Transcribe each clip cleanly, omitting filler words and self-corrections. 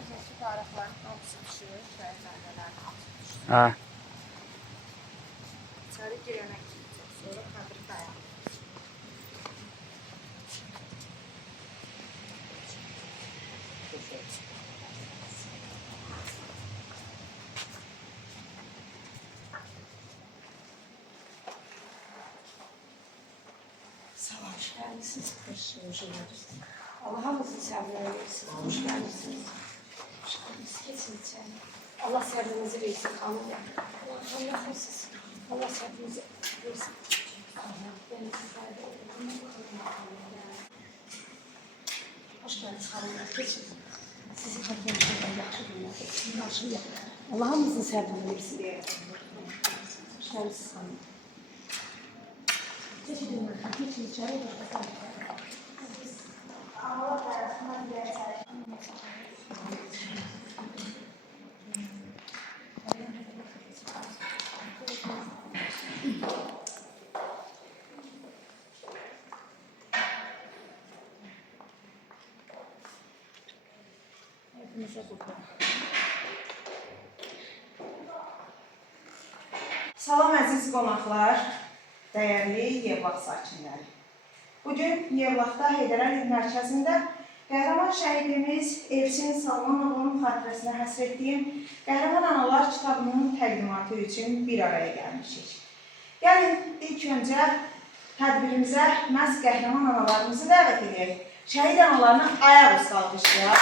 Texəssüs tarixlərin hamısı düşür, şəhid nənələrin hamısı düşür. Hə. İçəri girənə gidəcək, sonra kadr dayanır. Sabah hoş geldiniz. Hoş geldiniz. Allah hamınızın səbrini versin. Hoş geldiniz. Hoş geldiniz. Geçin içeri. Allah səbrinizi versin. Amin. Allah versin. Allah səbrinizi versin. Yani sizler de hoş geldiniz hanımlar. Geçin. Sizi katılmışlar. Yaxşı günler. Yaxşı günler. Allah hamınızın səbrini versin. Hoş geldiniz hanımlar. Geçin. Geçin içeri. Allah tarafından geçer. Salam əziz qonaqlar, dəyərli Yevlax sakinləri. Bugün Yevlaxda Heydər Əliyev mərkəzində qəhrəman şəhidimiz Elçin Salmanovun xatirəsinə həsr etdiyim Qəhrəman Analar kitabının təqdimatı üçün bir araya gəlmişik. Gəlin ilk öncə tədbirimizə məhz qəhrəman analarımızı dəvət edək. Şəhid analarını ayaq üstə alqışlayaq.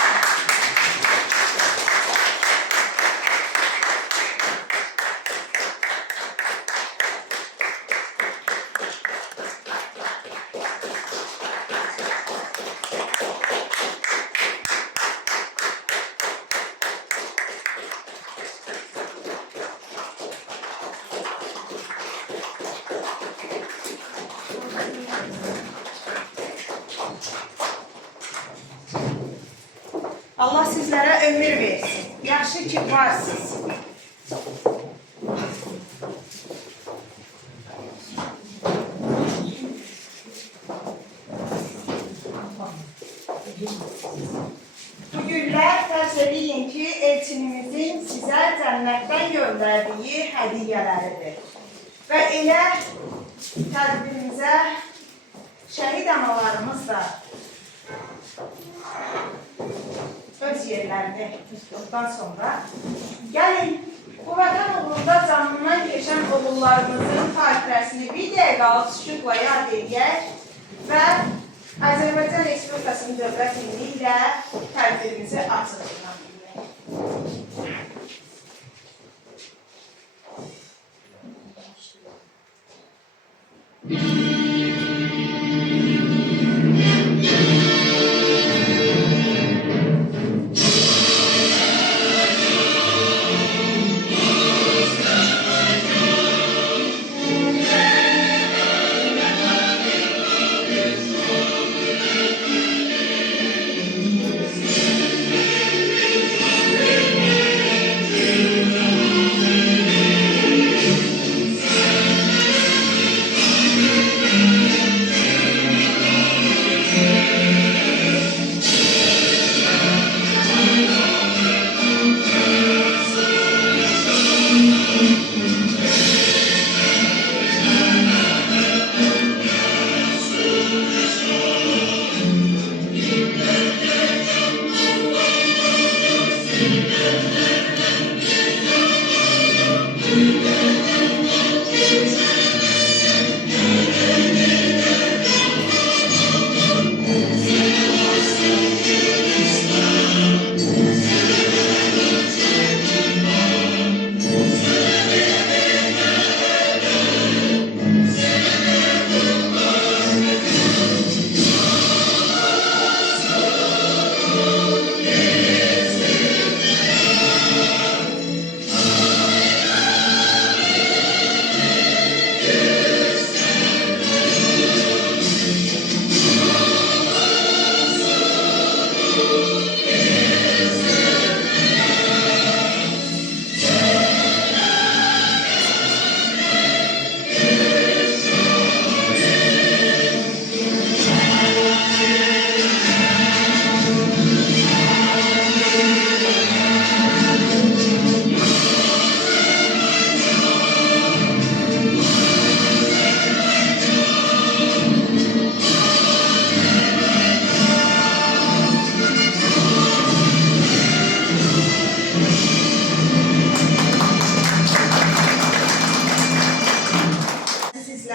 Allah sizlərə ömür versin. Yaxşı ki, varsınız. Bu günlər fərz edin ki, elçinimizin sizə cənnətdən göndərdiyi hədiyyələridir. Və elə tədbirimizə şəhid analarımız da öz yerlərində tutduqdan sonra gəlin bu vətən uğrunda canından keçən oğullarımızın xatirəsini bir dəqiqə alqışlıqla yad edək və Azərbaycan Respublikasının dövlət himni ilə tədbirimizi açılışına bilmək.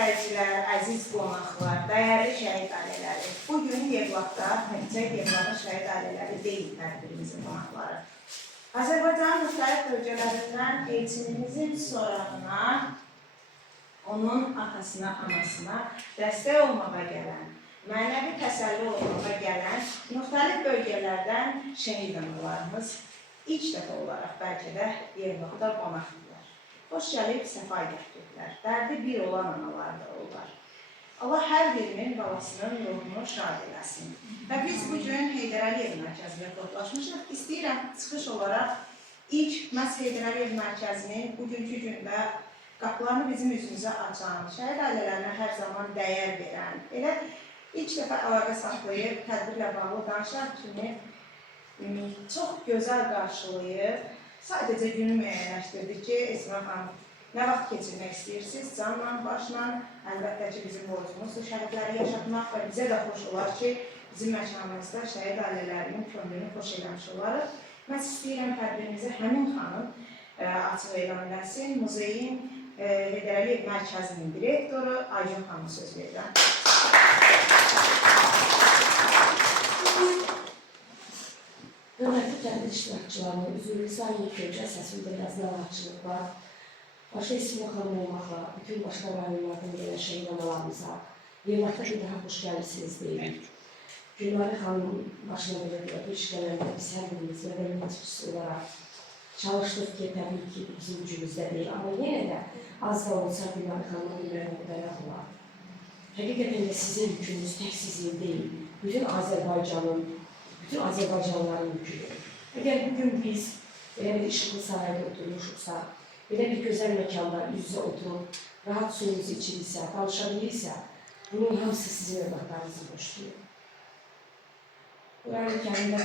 izləyicilər, əziz qonaqlar, dəyərli şəhid ailələri. Bugün Yevlaxda təkcə Yevlaxın şəhid ailələri deyil tədbirimizin qonaqları. Azərbaycanın müxtəlif bölgələrindən elçimizin sorağına, onun atasına, anasına dəstək olmağa gələn, mənəvi təsəlli olmağa gələn müxtəlif bölgələrdən şəhid analarımız ilk dəfə olaraq bəlkə də Yevlaxda qonaqdırlar. Xoş gəlib, səfa gətirdilər. Dərdi bir olan analar da olar. Allah hər birinin balasının ruhunu şad eləsin. Və biz bugün Heydər Əliyev mərkəzində toplaşmışıq. İstəyirəm çıxış olaraq ilk məhz Heydər Əliyev mərkəzinin bugünkü gündə qapılarını bizim üzümüzə açan, şəhid ailələrinə hər zaman dəyər verən, elə ilk dəfə əlaqə saxlayıb, tədbirlə bağlı danışan kimi çox gözəl qarşılayıb, sadəcə günü müəyyənləşdirdik ki, Esma xanım, nə vaxt keçirmək istəyirsiniz? Canla, başla, əlbəttə ki, bizim borcumuzdur şəhidləri yaşatmaq və bizə də xoş olar ki, bizim məkanımızda şəhid ailələrinin könlünü xoş eləmiş olarıq. Mən istəyirəm tədbirimizi həmin xanım açıq elan eləsin. Muzeyin Heydər Əliyev mərkəzinin direktoru Aycun xanım söz verirəm. Hörmətli tədbir iştirakçılarına üzrlü saniyə görəcək səsimdə biraz narahatçılıq var. Başa Esma xanım olmaqla, bütün başqa rayonlardan gələn şəhid analarımıza Yevlaxda bir daha xoş gəlirsiniz deyil. Gülmari xanım başına belə bir iş gələndə biz hər birimiz mədəni məşqçisi olaraq çalışdıq ki, təbii ki, bizim gücümüzdə deyil. Amma yenə də az da olsa Gülmari xanımın ümrəndə dayaq olar. Həqiqətən də sizin yükünüz tək sizin deyil. Bütün Azərbaycanlıların yüküdür. Əgər bugün biz belə bir işıqlı sahədə oturmuşuqsa, belə bir gözəl məkanda üz-üzə oturub, rahat suyumuzu içiriksə, danışa bilirsə, bunun hamısı sizin övladlarınızı boşlayır. Quran-ı Kərimdə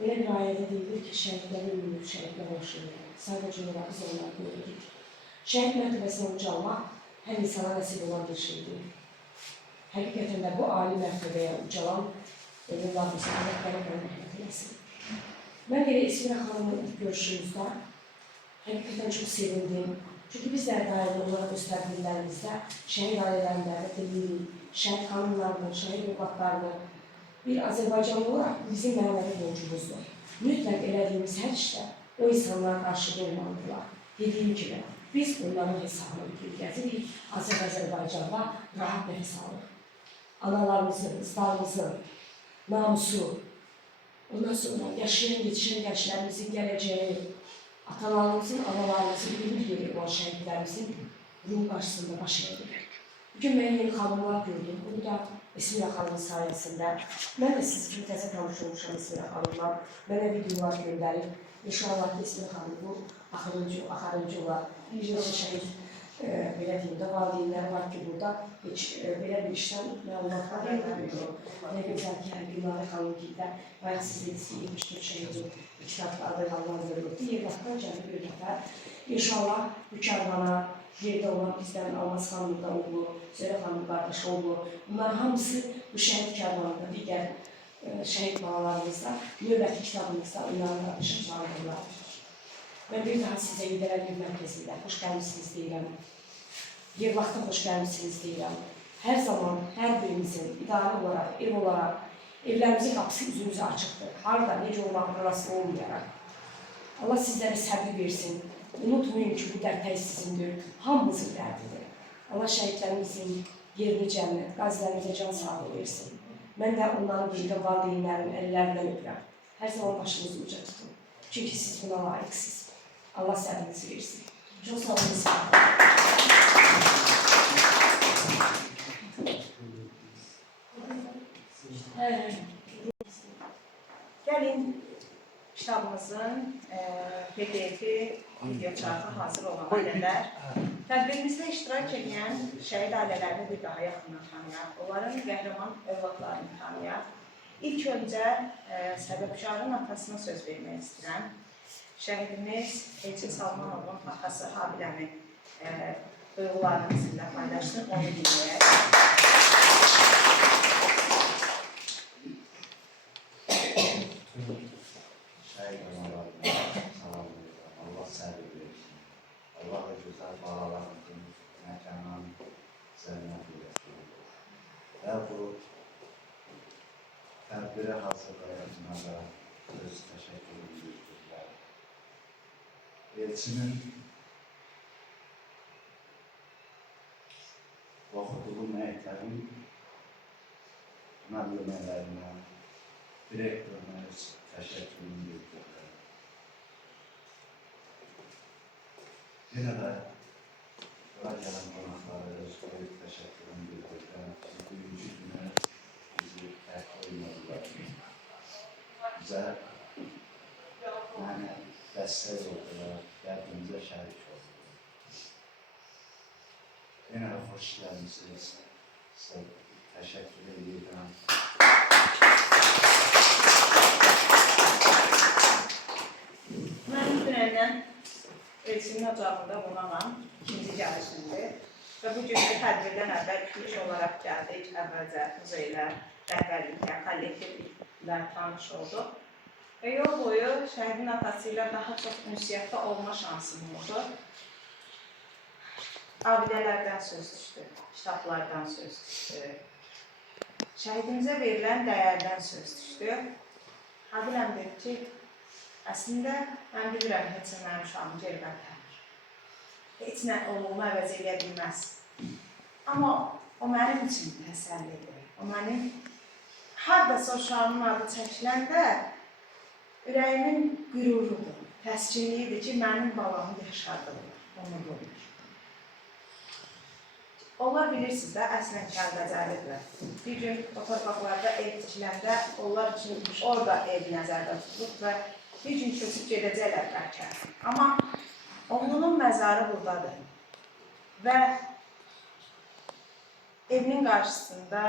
belə bir ayədə deyilir ki, şəhidləri ümür, şəhidlər yaşayır. Sadəcə olaraq biz onları görürük. Şəhid mərtəbəsini ucalmaq hər insana nəsib olan bir şeydir. Həqiqətən də bu ali mərtəbəyə ucalan evladımızın əlaqələrlə rəhmət eləsin. Mən elə Esmira xanımın ilk görüşümüzdə həqiqətən çox sevindim. Çünki biz də daimi olaraq öz tədbirlərimizdə şəhid ailələrində deyirik, şəhid xanımlarının, şəhid evladlarının bir Azərbaycanlı olaraq bizim mənəvi borcumuzdur. Mütləq elədiyimiz hər işdə o insanlara qarşı olmalıdırlar. Dediyim kimi, biz onların hesabını gəzirik, Azərbaycanla rahat nəfəs alır. Analarımızın, qızlarımızın namusu, ondan sonra yaşayan, yetişən gənclərimizin gələcəyi, atalarımızın, analarımızın, bir olan şəhidlərimizin bunun qarşısında baş edir. Bugün mən yeni xanımlar gördüm, bunu da Esmira xanımın sayəsində. Mən də siz kimi təzə tanış olmuşam Esmira xanımla, mənə videolar göndərib. İnşallah ki, Esmira xanım bu axırıncı olar. Bir neçə şəhid, belə deyim də, valideynlər var ki, burada heç belə bir işdən məlumatlar vermiyor. Nə gözəl ki, Gülmari xanım ki də, bayaq siz dediniz ki, 74 şəhidin kitabda adaylarlar verildi. Yevlaxdan cəmi bir dəfə. İnşallah bu karvana yerdə olan bizdən Almaz xanım da oğlu, Zöyrə xanım qardaşı oğlu, bunlar hamısı bu şəhid karvanında, digər şəhid balalarımızda, növbəti kitabımızda onların qardaşı çağırırlar. Mən bir daha sizə Heydər Əliyev mərkəzində xoş gəlmişsiniz deyirəm. Yevlaxda xoş gəlmişsiniz deyirəm. Hər zaman hər birimizin idarə olaraq, ev olaraq, evlərimizin qapısı üzümüzə açıqdır. Harada, necə olmaqda rastlı olmayaraq. Allah sizlərə səbir versin. Unutmayın ki, bu dərd tək sizindir, hamımızın dərdidir. Allah şəhidlərimizin yerini cənnət, qazilərimizə can sağlığı versin. Mən də onların birində valideynlərin əllərindən öpürəm. Hər zaman başınızı uca tutun. Çünki siz buna layiqsiniz. Allah səbrinizi versin. Çox sağ olun. Gəlin, kitabımızın PDF-i, video çarxı hazır olana qədər tədbirimizdə iştirak edən şəhid ailələrini bir daha yaxından tanıyaq, onların qəhrəman övladlarını tanıyaq. İlk öncə səbəbkarın atasına söz vermək istəyirəm. Şəhidimiz Elçin Salmanovun atası Habilənin duyğularını bizimlə paylaşdı, onu dinləyək. Şəhid analarına salam verirəm. Allah səbir versin. Allah da gözəl bağlarını Zəhmət ürəkdir. Və bu tədbirə hazırlayana da öz təşəkkürümü bildirirəm. Elçinin oxuduğu məktəbin müəllimələrinə, direktoruna öz təşəkkürümü bildirirəm. Yenə də bura gələn qonaqlara öz böyük təşəkkürümü bildirirəm. Bugünkü günə bizi tək qoymadılar. Bizə dəstək oldular, dərdimizə şərik oldular. Yenə də xoş gəlmişsiniz. Sizə təşəkkür edirəm. Mən dünəndən Elçinin ocağında qonağam, ikinci gəlişimdir. Və bugünkü tədbirdən əvvəl iş olaraq gəldik. Əvvəlcə muzeylə, rəhbərliklə, kollektivlə tanış olduq. Və yol boyu şəhidin atası ilə daha çox ünsiyyətdə olma şansım oldu. Abidələrdən söz düşdü, kitablardan söz düşdü. Şəhidimizə verilən dəyərdən söz düşdü. Ha biləndir ki, əslində mən bilirəm, heç nə mənim uşağımı geri qaytarır. Heç nə onu əvəz edə bilməz. Amma o mənim üçün təsəllidir. O mənim hardasa uşağımın adı çəkiləndə ürəyimin qürurudur, təskinliyidir ki, mənim balamı yaşadırlar, onu qoyur. Onlar bilirsiniz də, əslən Kəlbəcəlidirlər. Bir gün o torpaqlarda ev tikiləndə onlar üçün orada ev nəzərdə tutulub və bir gün köçüb gedəcəklər bəlkə. Amma oğlunun məzarı buradadır və evinin qarşısında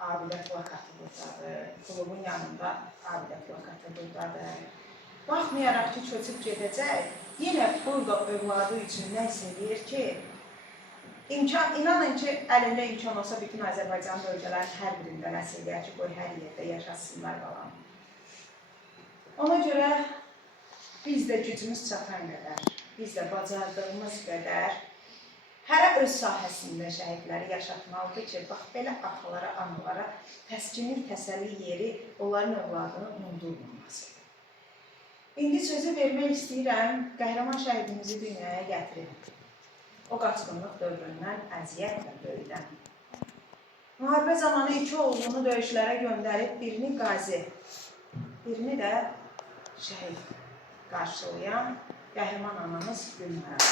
abidə plakatı buradadır, klubun yanında abidə plakatı buradadır. Baxmayaraq ki, köçüb gedəcək, yenə burada övladı üçün nə isə deyir ki, İnanın ki, əlində imkan olsa bütün Azərbaycan bölgələrin hər birində nəsə eləyər ki, qoy hər yerdə yaşasınlar qalanı. Ona görə biz də gücümüz çatan qədər, biz də bacardığımız qədər hərə öz sahəsində şəhidləri yaşatmalıdır ki, bax, belə atalara, analara təskinlik, təsəlli yeri onların övladını unudulmamasıdır. İndi sözü vermək istəyirəm, qəhrəman şəhidimizi dünyaya gətirib. O qaçqınlıq dövründən əziyyətlə böyüdən. Müharibə zamanı iki oğlunu döyüşlərə göndərib, birini qazi, birini də şəhid qarşılayan qəhrəman anamız Gülmər.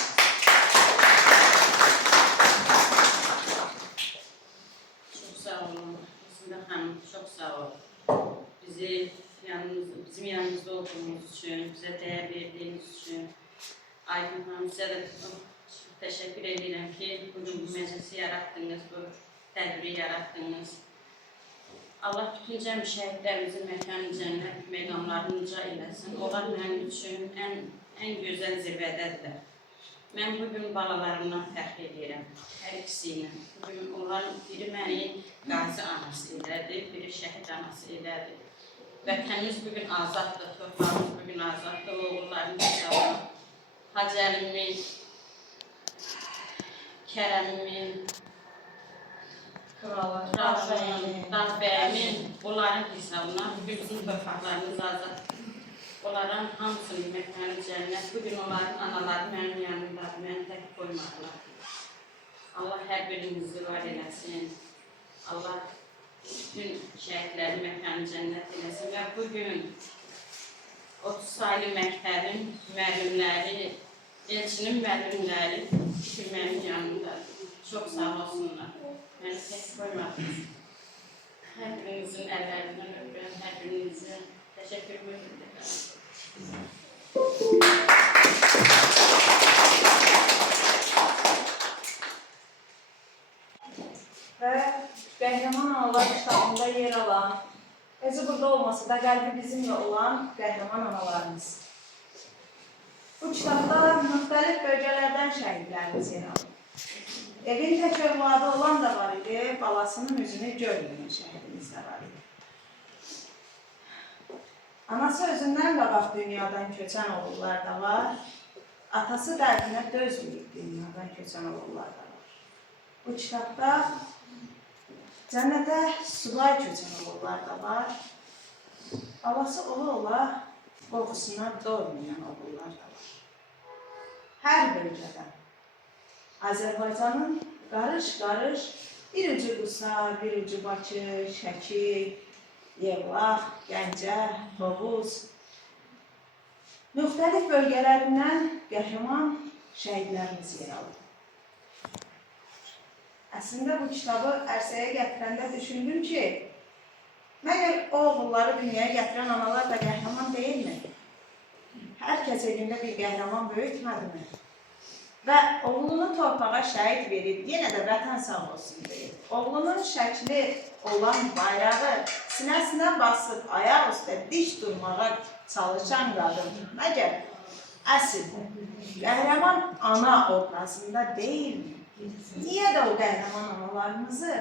Çox sağ olun. Sizdə xanım, çox sağ olun. Bizim yanımızda olduğunuz üçün, bizə dəyər verdiyiniz üçün, Aydın xanım, sizə də təşəkkür edirəm ki, bugün bu məclisi yaratdınız, bu tədbiri yaratdınız. Allah bütün cəmi şəhidlərimizin məkanı cənnət, məqamlarını uca eləsin. Onlar mənim üçün ən gözəl zirvədədirlər. Mən bugün balalarımdan fəxr edirəm, hər ikisi ilə. Bugün onların biri məni qazi anası elədir, biri şəhid anası elədir. Vətənimiz bugün azaddır, torpağımız bugün azaddır, oğullarımız sağlam. Hacı Əlimin, Kərəmimin, Kralın, Dağbəyimin, onların hesabına bugün bizim torpaqlarımız azaddır. Onların hamısının məkanı cənnət. Bugün onların anaları mənim yanımdadır, məni tək qoymadılar. Allah hər birimizi var eləsin. Allah bütün şəhidlərin məkanı cənnət eləsin. Və bugün 30 saylı məktəbin müəllimləri, Elçinin müəllimləri ki, mənim yanımdadır. Çox sağ olsunlar. Məni tək qoymadınız. Hər birinizin əllərindən öpürəm, hər birinizə təşəkkür edirəm. Və Qəhrəman Analar kitabında yer alan, özü burada olmasa da qəlbi bizimlə olan qəhrəman analarımız. Bu kitabda müxtəlif bölgələrdən şəhidlərimiz yer alır. Evin tək övladı olan da var idi, balasının üzünü görməyən şəhidimiz də var idi. Anası özündən qabaq dünyadan köçən oğullar da var, atası dərdinə dözməyib dünyadan köçən oğullar da var. Bu kitabda cənnətə sulay köçən oğullar da var. Babası ola-ola qorxusundan doymayan oğullar da var. Hər bölgədə Azərbaycanın qarış-qarış bir ucu Qusa, bir ucu Bakı, Şəki, Yevlax, Gəncə, Tovuz müxtəlif bölgələrindən qəhrəman şəhidlərimiz yer alır. Əslində bu kitabı ərsəyə gətirəndə düşündüm ki, məgər o oğulları dünyaya gətirən analar da qəhrəman deyilmi? Hər kəs evində bir qəhrəman böyütmədimi? Və oğlunu torpağa şəhid verib, yenə də vətən sağ olsun deyib. Oğlunun şəkli olan bayrağı sinəsinə basıb, ayaq üstə diş durmağa çalışan qadın, məgər əsl qəhrəman ana obrazında deyilmi? Niyə də o qəhrəman analarımızı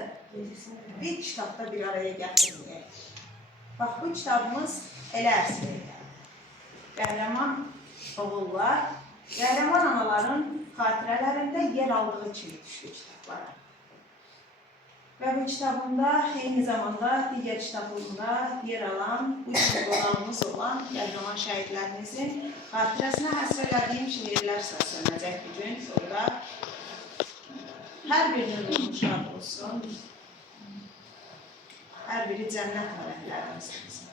bir kitabda bir araya gətirməyək? Bax, bu kitabımız elə əslində. Qəhrəman oğullar, qəhrəman anaların xatirələrində yer aldığı kimi düşdü kitablara. Və bu kitabında eyni zamanda digər kitabında yer alan, bu gün qonağımız olan qəhrəman şəhidlərimizin xatirəsinə həsr elədiyim şeirlər səslənəcək bir gün sonra. Hər birinin ruhu şad olsun. Hər biri cənnət mələklərdən olsun.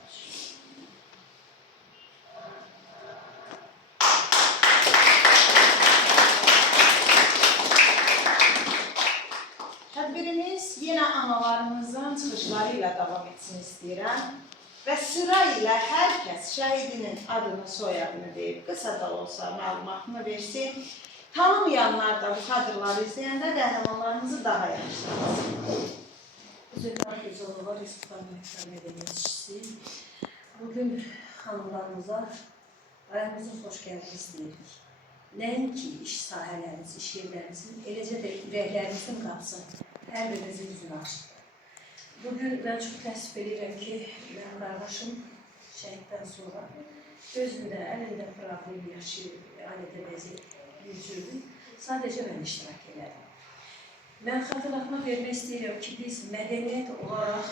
Tədbirimiz yenə analarımızın çıxışları ilə davam etsin istəyirəm. Və sıra ilə hər kəs şəhidinin adını, soyadını deyib, qısa da olsa məlumatını versin. Tanımayanlar da bu kadrları izləyəndə qəhrəmanlarımızı daha yaxşı tanısın. Zülfət Gülzorova, Respublika Mədəniyyətçisi. Bugün xanımlarımıza ayağımızın xoş gəldiyini istəyirik. Nəinki iş sahələrimiz, iş yerlərimizin, eləcə də ürəklərimizin qapısı hər birimizin üzünü açdı. Bugün mən çox təəssüf edirəm ki, mənim qardaşım şəhiddən sonra gözümdə, əlində problem yaşayıb, ailədə vəziyyət yüzürdüm. Sadəcə mən iştirak edirəm. Mən xatırlatma vermək istəyirəm ki, biz mədəniyyət olaraq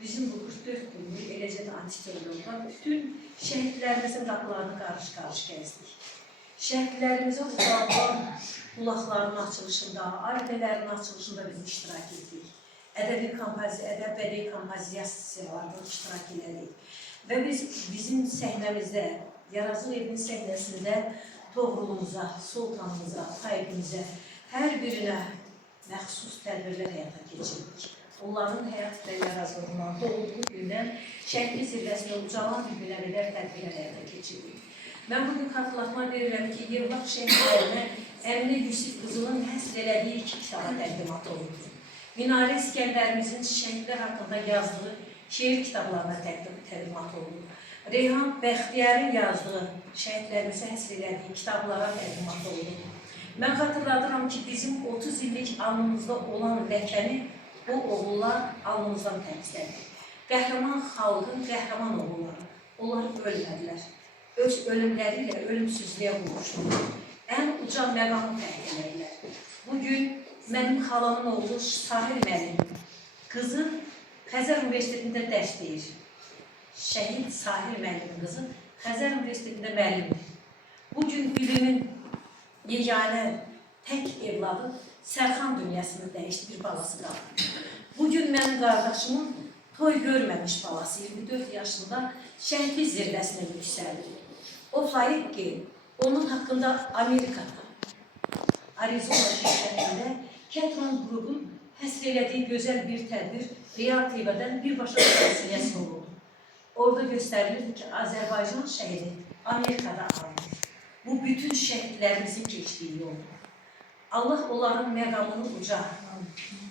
bizim bu 44 günlük, eləcə də antiterrorda bütün şəhidlərimizin qapılarını qarış-qarış gəzdik. Şəhidlərimizin ucaldan bulaqlarının açılışında, ailələrin açılışında biz iştirak etdik. Ədəb-bədii kompozisiyalarında iştirak edirik. Və biz bizim səhnəmizdə, Yarazıl evinin səhnəsində Toğrulumuza, Sultanımıza, Tayyibimizə, hər birinə məxsus tədbirlər həyata keçirdik. Onların həyat və yarazılığından, doğulduğu gündən şəhidlik zirvəsinə ucalan bir günə qədər tədbirlər həyata keçirdik. Mən bugün xatırlatma verirəm ki, Yevlax şəhidlərinə Əminə Yusif qızının həsr elədiyi 2 kitaba təqdimat olundu. Minarə İskəndərimizin şəhidlər haqqında yazdığı şeir kitablarına təqdimat olundu. Reyhan Bəxtiyarın yazdığı, şəhidlərimizə həsr elədiyi kitablara təqdimat olundu. Mən xatırladıram ki, bizim 30 illik alnımızda olan ləkəni bu oğullar alnımızdan təmizlədi. Qəhrəman xalqın qəhrəman oğulları, onlar ölmədilər. Öz ölümləri ilə ölümsüzlüyə qovuşdular. Ən uca məqamı təhliləyirlər. Bugün mənim xalamın oğlu Sahil müəllim, qızı Xəzər Universitetində dərs deyir. Şəhid Sahil müəllimin qızı Xəzər Universitetində müəllimdir. Bugün bilimin yeganə tək evladı Sərxan dünyasını dəyişdi, bir balası qaldı. Bugün mənim qardaşımın toy görməmiş balası 24 yaşında şəhidlik zirvəsinə yüksəldi. O layiq ki, onun haqqında Amerikada, Arizona şirkətində Ketron qrupun həsr elədiyi gözəl bir tədbir Real TV-dən birbaşa vəsiyyəsi oldu. Orada göstərilirdi ki, Azərbaycan şəhidi Amerikada alınır. Bu bütün şəhidlərimizin keçdiyi yoldur. Allah onların məqamını uca,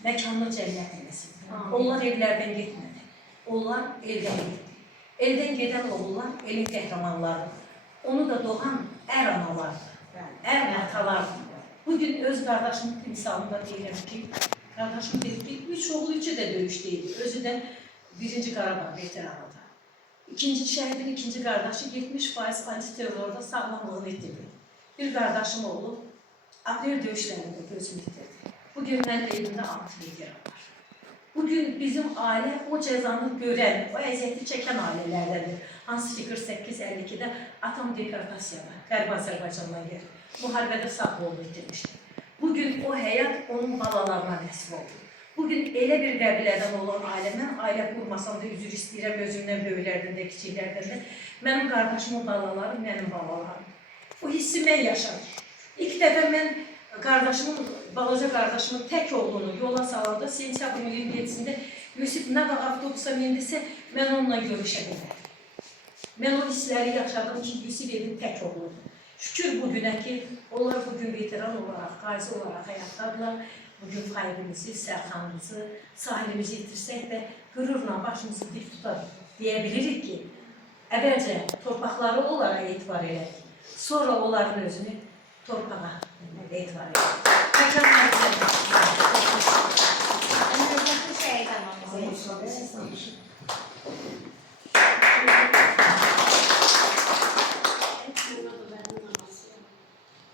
məkanını cənnət eləsin. Onlar evlərdən getmədi. Onlar eldən getdi. Eldən gedən oğullar elin qəhrəmanlarıdır. Onu da doğan ər analardır, ər atalardır. Bugün öz qardaşımın timsalında deyirəm ki, qardaşım deyir ki, 3 oğul 3'ü də döyüşdeydi. Özü də 1. Qarabağ veteranıdır. İkinci şəhidin ikinci qardaşı 70% antiterrorda sağlamlığını itirdi. Bir qardaşım oğlu aprel döyüşlərində gözünü itirdi. Bu Bugün mən evimdə 6 milyon var. Bugün bizim ailə o cəzanı görən, o əziyyəti çəkən ailələrdəndir. Hansı ki 48-52-də atom deportasiyada, Qərbi Azərbaycandan gəlir. Müharibədə sağlığını itirmişdi. Bugün o həyat onun balalarına nəsib oldu. Bugün elə bir qəbilədən olan ailə, mən ailə qurmasam da üzr istəyirəm özümdən böyüklərdən də, kiçiklərdən də. Mənim qardaşımın balaları, mənim balalarım. O hissi mən yaşadım. İlk dəfə mən balaca qardaşımın tək olduğunu yola salanda, sentyabrın 27-sində Yusif nə vaxt avtobusa mindisə, mən onunla görüşə bilmədim. Mən o hissləri yaşadım ki, Yusif evin tək olduğunu. Şükür bugünə ki, onlar bugün veteran olaraq, qazi olaraq həyatdadırlar. Bugün faydımızı, sərxanımızı, sahilimizi itirsək də qürurla başımızı dik tutar deyə ki, əvvəlcə torpaqları onlara etibar edək, sonra onların özünü torpağa etibar edək. Əmrəzətli şəhid anamızı.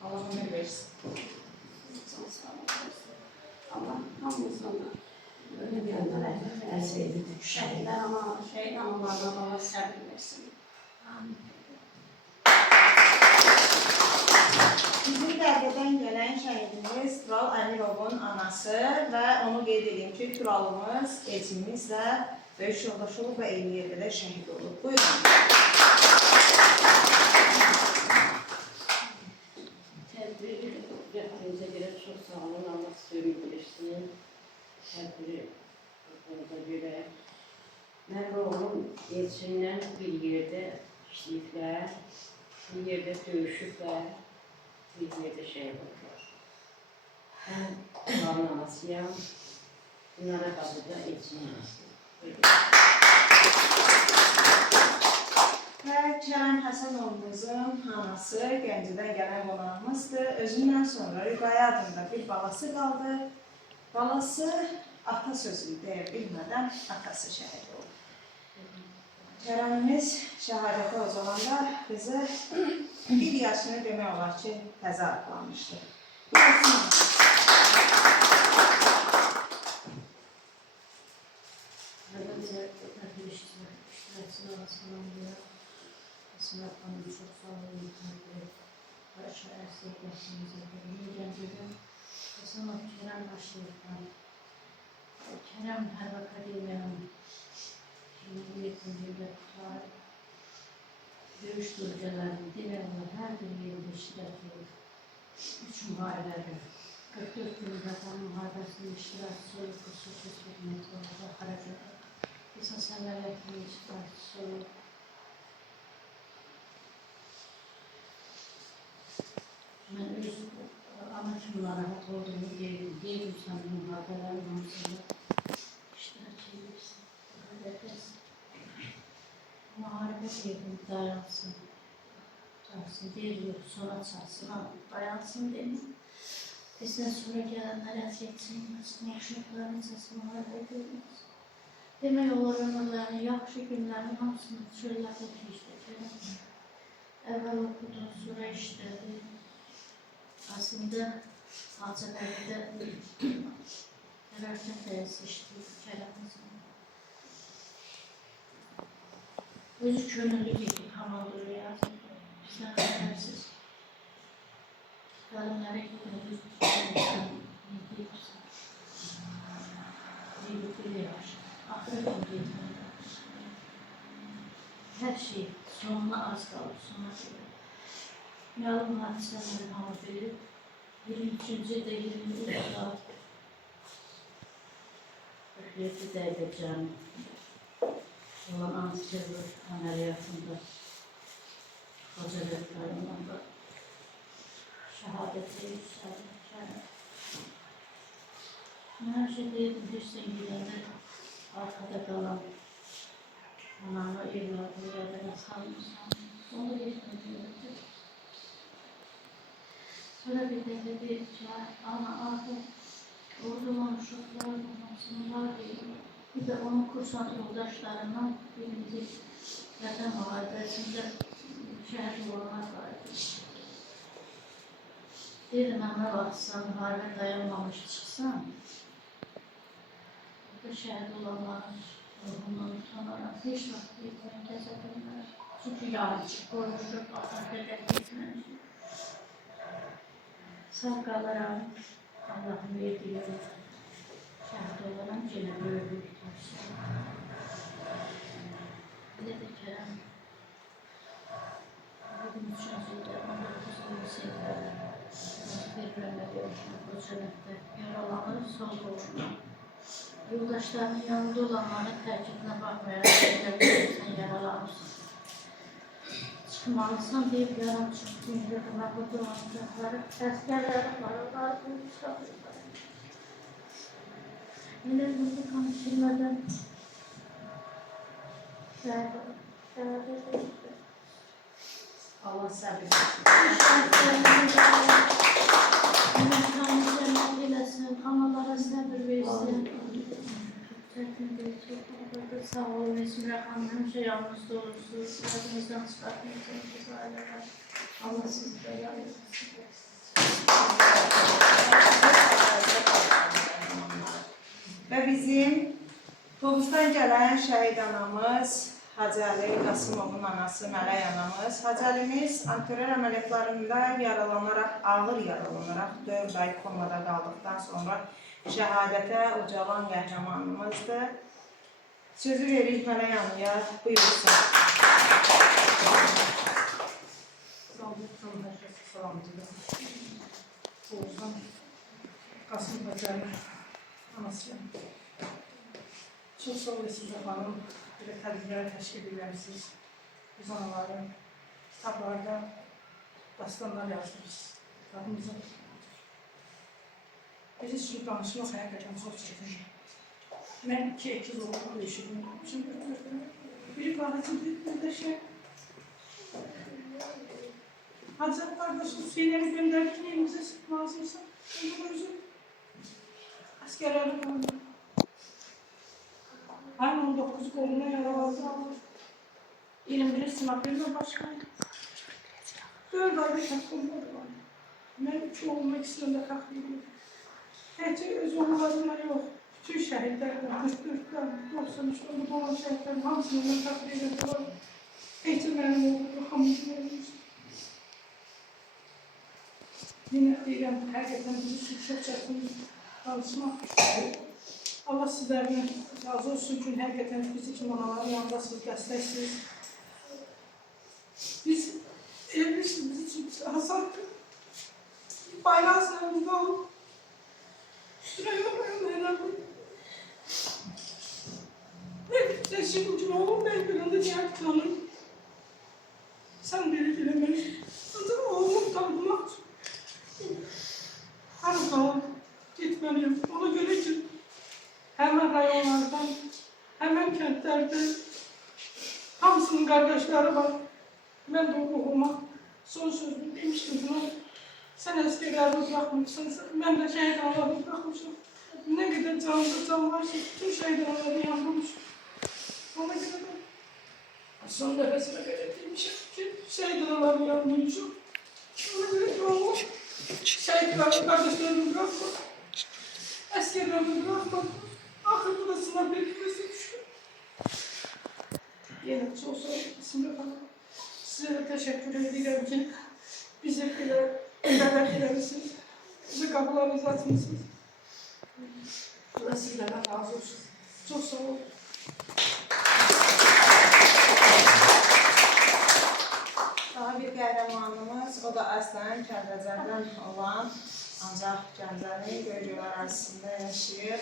Allah ömür versin. Allah hamımızdan ölümlerden rəhmət eləsin. Şəhidlər analarına Allah səbir versin. Amin. Bizim Qərbdən gələn şəhidimiz Tural Əmirovun anası və onu qeyd edeyim ki, Turalımız, elçimizlə böyük yoldaşı olub və eyni yerdə də şəhid olub. Buyurun. Tədbiri yaptığınıza görə çox sağ olun, Allah sürü bilirsin. Tədbiri yaptığınıza görə. Mən oğlum elçinlə bir yerdə işləyiblər, bir yerdə döyüşüblər, bir yerdə şey olublar. Mən Turanın anasıyam, Nana qazı da elçinin anasıyam. Və Kərəm Həsənovumuzun anası Gəncədən gələn qonağımızdır. Özündən sonra Rüqaya adında bir balası qaldı. Balası ata sözünü deyə bilmədən atası şəhid oldu. Kərəmimiz şəhadətə o zamanda qızı bir yaşını demək olar ki, təzə adlanmışdı. Esnaf Hanım çok sağ olun. Başa ersek yaşımıza gelin. Gence'den Esnaf Kerem başlayıplar. Kerem her akademiyanın 27. yılda tutar. Dövüş bölgelerini dilerler her bir yerinde iştirak olur. 3 muharebede. 44 gün vatan muharebesinin iştirakçısı olup hususiz hizmet olacak harekete. Esas evveliyetinin iştirakçısı olup ben öz amacımla rahat olduğumu diyelim sanırım muharebelerin hamsında işler çevirsin, edersin. Muharebe diyelim dayansın, diyelim sonra çalsın, dayansın dedim. Bizden sonra gelenler eziyetsin, komşulukların sesi muharebe edilmez. Demək olar ömürlərini, yaxşı günlərin hamısını çöllərdə keçdi. Əvvəl okudun, sonra işlədi. Aslında Hacıbəlidə tərəfdən dəyəsi işləyib Kərəmizin. Özü könüllü gedib, hamaldır yazıb. Bizdən xəbərsiz. Qadınlara könüllü deyibsən. Deyib bir yaş. Axır gün deyib. Hər şey sonuna az qalıb, sona görə. Məlum hadisələri hamı bilir. 23-cü ildə 23 saat 47 dəqiqə cəmi olan antiterror əməliyyatında Xacəvətlərindən da şəhadətə yüksəldi. Mən hər şey deyirdim, hirsən gedəndə arkada qalan anamı, evladı, yerlərə salmışam. Onu yetmədi. Sonra bir dəfə deyib ki, ana artıq ordulan uşaqlar olmasınlar deyil. Bir də onun kursant yoldaşlarından birinci Vətən müharibəsində şəhid olanlar var idi. Dedim ana baksan, müharibə dayanmamış çıxsan, burada şəhid olanlar, ruhundan utanarak, heç vaxt yetməni kəsə bilmər. Çünki yarıcı, qormuşuq, baxan qədər getməmişik. Sağ qalıram, Allah'ın verdiyi yolda. Şəhid olaram, yenə böyük tutmuşsun. Belə də Kərəm, bugün 3-cü ildə 19-cu sentrədə bir-birine görüşünü bu cürətdə yaralanır, son doğumda. Yoldaşlarının yanında olanların tərkibinə baxmayaraq sen yaralanırsın. Çıkmalısın deyip yaram çıktı, yürüdüme bu dumanlıkları, əsgərlərim var, onlar bunu çıxarırlar. Elə bunu konuşulmadan Allah səbir analara səbir versin. Sağ olun, Esmira xanım, həmişə yanınızda olursunuz. Yadınızdan çıxartmayacağınız ailələr. Allah sizi də yardım Və bizim Tovuzdan gələn şəhid anamız Hacı Əli Qasımovun anası Mələk anamız. Hacı Əlimiz antiterror əməliyyatlarında yaralanaraq, ağır yaralanaraq 4 ay komada qaldıqdan sonra şəhadətə ucalan qəhrəmanımızdır. Sözü veririk Mələk anaya, buyursun. Tovuzdan Qasım Hacəli anasıyam. Çox sağ olasınız xanım, belə tədbirlərə təşkil edirsiniz. Biz anaların kitablarda dastanlar yazırız. Kitabımızı. Bizi üçün danışmaq həqiqətən çox çətindir. Mən 2 əkiz oğlum eşidim. Biri qaracı, bir də şey. Hacı qardaşım Hüseynəmi göndərdi, neyimizə lazımsa. Onun özü əsgərlərim oldu. Ayın 19 qoluna yaralandı. 21 sinapirlə başlaydı. 4 ayda kəxtimdə var. Mən 3 oğluma ikisinin də xəxliyim. Təkcə öz oğullarına yox, bütün şəhidlərdən, 44-dən, 93-dən olan şəhidlərin hamısını mən xəxliyə götürürəm. Təkcə mənim oğlumda hamısını vermişdim. Yenə deyirəm, həqiqətən bizim üçün çox çətin danışmaq. Allah sizlərdən razı olsun ki, həqiqətən biz iki manaların yanındasınız, dəstəksiniz. Biz evliyiz, biz için hasar bayrağı sınavında olup üstüne yormayalım herhalde. Sen şimdi oğlum ben bir anda diğer tanım. Sen beni bilemez. Zaten oğlum tanımak için. Her zaman gitmeliyim. Ona göre ki hemen rayonlardan, hemen kentlerde hamısının kardeşleri var. Ben de oğluma son sözümü demiştim buna. Sen əsgərləri bırakmışsın, ben de şehit analarını bırakmışım. Ne kadar canlı can varsa bütün şehit analarını yanılmışım. Ona göre de son nefesime göre demişim ki şehit analarını yanılmışım. Ona göre de oğlum şehitlerin kardeşlerini bırakma. Əsgərlərini bırakma. Axır bu da sınav verilmesi düştü. Yine çok sağ olun. Bismillah. Size de teşekkür ederim ki bize beraber gelirsiniz. Bize kapılarınızı açmışsınız. Allah sizlerden razı olsun. Çok sağ olun. Daha bir qəhrəmanımız, o da əslən Kəlbəcərdən olan, ancaq Gəncənin Göygöl ərazisində yaşayır.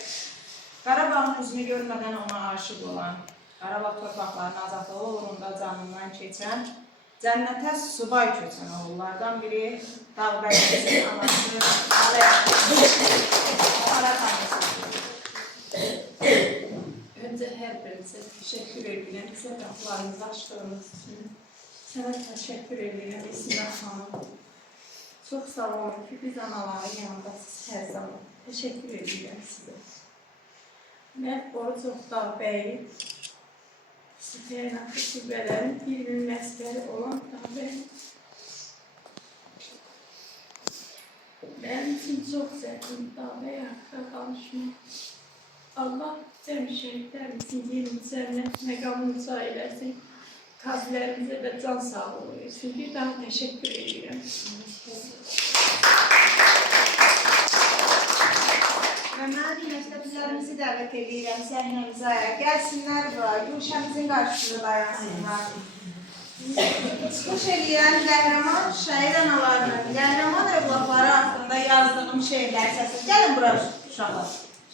Qarabağın üzünü görmədən ona aşıq olan, Qarabağ torpaqlarının azadlığı uğrunda canından keçən, cənnətə subay köçən oğullardan biri Dağbəyimizin anası Arat annesi. Önce her birinize teşekkür ederim. Bize kapılarınızı açtığınız için. Sana teşekkür ederim İsmail Hanım. Çok sağ olun ki biz anaların yanındasınız her zaman. Teşekkür ederim size. Ben Borucov Dağbəyim, Süteyna Kısıbələrin bir məskəri olan Dağbəyim. Benim için çok sevdim daha ve ayakta kalmışım. Allah cem şehitlerimizin yerini cennet mekanınıza eylesin. Kazilerimize de can sağlığı versin. Bir daha teşekkür ediyorum. Mən mənim məktəblərimizi dəvət edirəm səhnəmizə. Gəlsinlər bura, Gülşəmizin qarşısında dayansınlar. Çıxış edirəm qəhrəman şəhid analarının, qəhrəman övladları haqqında yazdığım şeirləri səsləndirsin. Gəlin bura uşaqlar.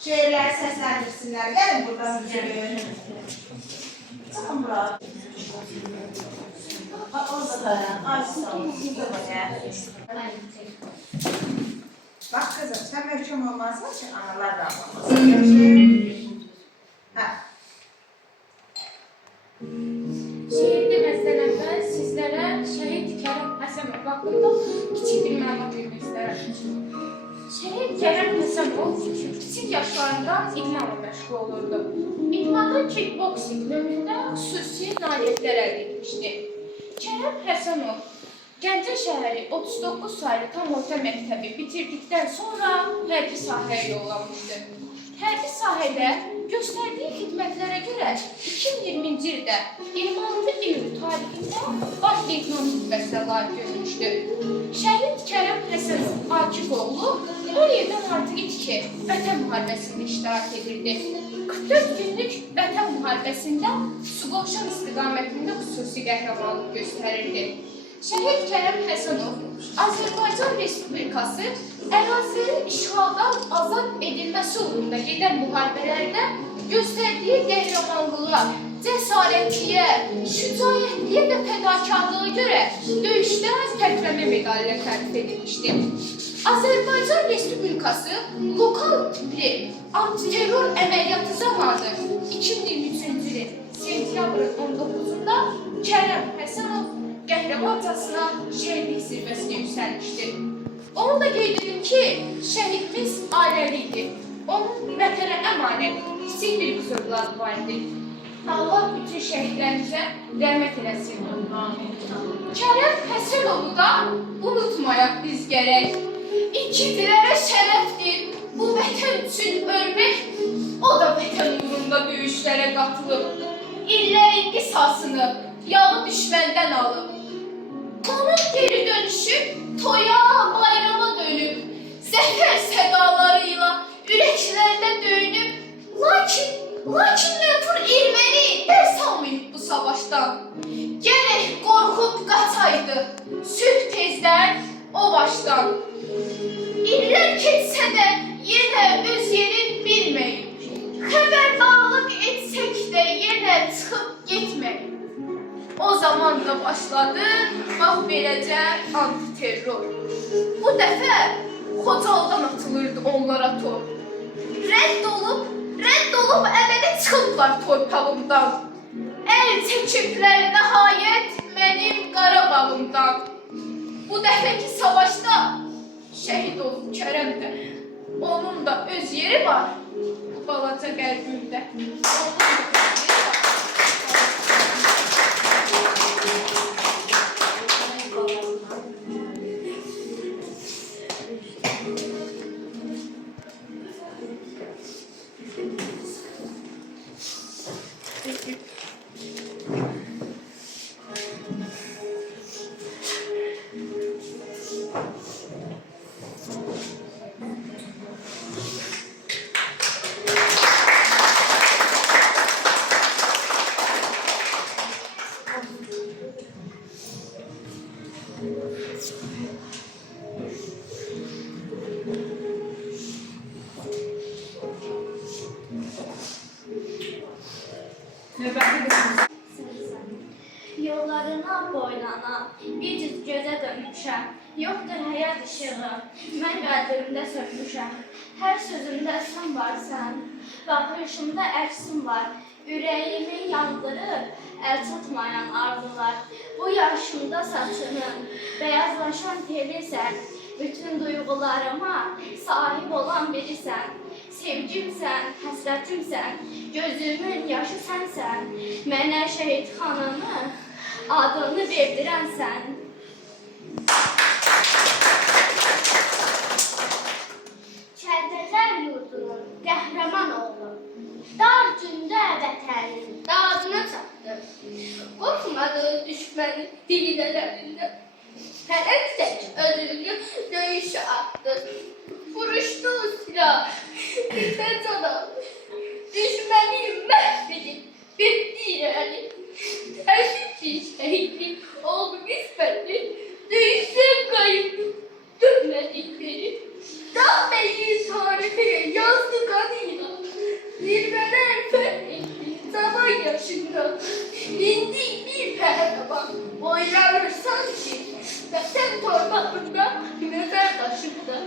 Şeirləri səsləndirsinlər. Gəlin burada müzəyin. Çıxın bura. Orada dayan. Sağ olun. Bax kızım, sən möhkəm olmazsan ki, analar da almasın. Hə. Şehitli məsələmdə sizlərə şəhid Kərəm Həsənov haqqında kiçik bir məlumat vermək istərəm. Şəhid Kərəm Həsənov kiçik yaşlarında idmanla məşğul olurdu. İdmanda kickboxing növündə xüsusi nailiyyətlər əldə etmişdi. Kərəm Həsənov Gəncə şəhəri 39 saylı tam orta məktəbi bitirdikdən sonra hərbi sahəyə yollanmışdı. Hərbi sahədə göstərdiyi xidmətlərə görə 2020-ci ildə 26 iyul tarixində baş leytenant rütbəsinə layiq görülmüşdü. Şəhid Kərəm Həsənov Akifoğlu 10 ildən artıq idi ki, Vətən müharibəsində iştirak edirdi. 44 günlük Vətən müharibəsində Suqovuşan istiqamətində xüsusi qəhrəmanlıq göstərirdi. Şəhid Kərəm Həsənov Azərbaycan Respublikası ərazilərin işğaldan azad edilməsi uğrunda gedən müharibələrdə göstərdiyi qəhrəmanlığa, cəsarətliyə, şücaətliyə və fədakarlığa görə döyüşdə fəxrəmə medali ilə tərif edilmişdi. Azərbaycan Respublikası lokal tipli antiterror əməliyyatı zamanı 2023-cü ilin sentyabrın 19-da Kərəm Həsənov qəhrəmancasına şəhidlik zirvəsinə yüksəlmişdir. Onu da qeyd edim ki, şəhidimiz ailəli idi. Onun vətənə əmanət, kiçik bir qızılları var idi. Allah bütün şəhidlərimizə rəhmət eləsin. Kərəm Həsənovu da unutmayaq biz gərək. İkidilərə şərəfdir bu vətən üçün ölmək, o da vətən uğrunda döyüşlərə qatılıb. İllərin qisasını yalı düşməndən alıb. Onun geri dönüşü toya, bayrama dönüb, zəfər sədalarıyla ürəklərdə döyünüb. Lakin nöfür erməni dərs almayıb bu savaşdan. Gərək qorxub qaçaydı, sülh tezdən o başdan. İllər keçsə də yenə öz yerin bilməyib, xəbərdarlıq etsək də yenə çıxıb getməyib. O zaman da başladı, bax beləcə antiterror. Bu dəfə Xocaldan atılırdı onlara tor. Rədd olub əbədə çıxıblar torpağımdan. Əl çəkiblər nəhayət mənim Qarabağımdan. Bu dəfəki savaşda şəhid olub Kərəm də. Onun da öz yeri var bu balaca qəlbimdə. Yollarına boylana, bir cüt gözə dönmüşəm. Yoxdur həyat işığı, mən qəlbimdə sönmüşəm. Hər sözümdə sən varsan, baxışımda əksin var. Ürəyimi yandırır, əl çatmayan arzular. Bu yaşımda saçının, beyazlaşan telisən. Bütün duyğularıma sahib olan birisən. Sevgimsən, həsrətimsən, gözümün yaşı sənsən. Mənə şəhid xanımı adını verdirənsən. ordunun qəhrəman oğlu. Dar gündə vətənin dadına çatdı. Qorxmadı düşmənin dilərindən. Hərək tək özünü döyüşə atdı. Vuruşdu silah, bizə canam. Düşməni məhv edib, bitdi irəli. Təşkil ki şəhidlik oldu qismətli. Döyüşdən qayıp, dönmədikləri. Dağ bəyi tarifi yazdı qanıyla. Zirvələr fəth etdi zaman yaşında. İndi bir pəhləvan boylanır sanki. Vətən torpağında, məzər daşında.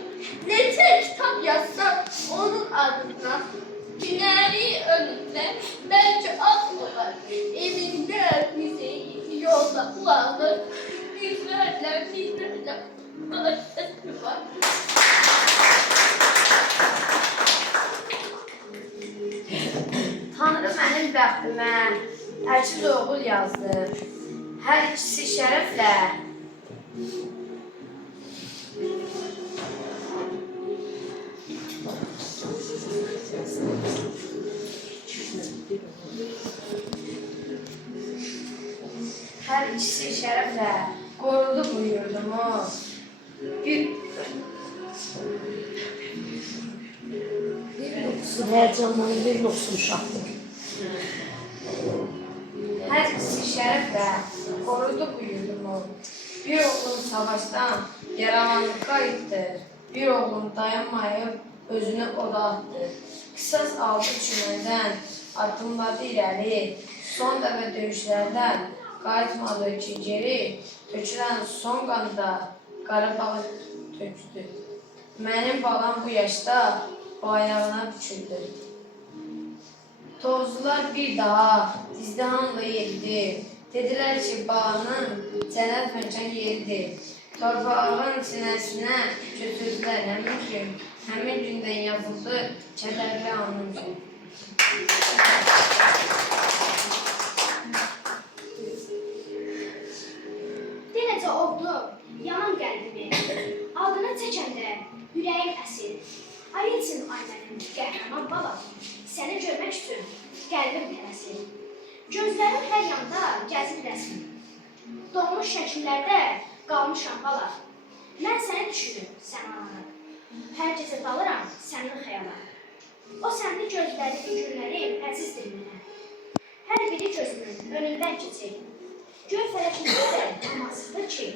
Neçə kitab yazsa onun adına. Günəri önündə bəlkə ad olar. Evində müzeyi yolda ulanır. Yüzlərlə qaçsız var. Tanrı mənim bəxtimə əkiz oğul yazdı. Hər ikisi şərəflə. Hər ikisi şərəflə qorudu bu yurdumu. Həyəcandan bir yoxsul uşaqdır. Hər ikisi şərəflə qorudu bu yurdumu. Bir oğlum savaşdan yaralanlıqqa itdi. Bir oğlum dayanmayıb özünü oda atdı. Qisas aldı çümündən, addımladı irəli. Son dəfə döyüşlərdən qayıtmadı ki geri. Tökülən son qanda Qarabağı tökdü. Mənim balam bu yaşda bayrağına büküldü. Tozlular bir daha dizdihamla yeridi. Dedilər ki, bağının cənnət məkan yeridir. Torpağın sinəsinə götürdülər həmin gün. Həmin gündən yazıldı kədərli anım üçün. Denəcə oldu, yaman qəlbimi. Adını çəkəndə ürəyim əsir. Ay için ay mənim qəhrəman balam. Səni görmək üçün qəlbim tələsir. Gözlərim hər yanda gəzir rəsmin. Doğmuş şəkillərdə qalmışam bala. Mən səni düşünürüm, sən ananı. Hər gecə dalıram sənin xəyala. O səmli gözləri, günləri əzizdir mənə. Hər biri gözümün önündən keçir. Göy fələkində də amasızdır ki,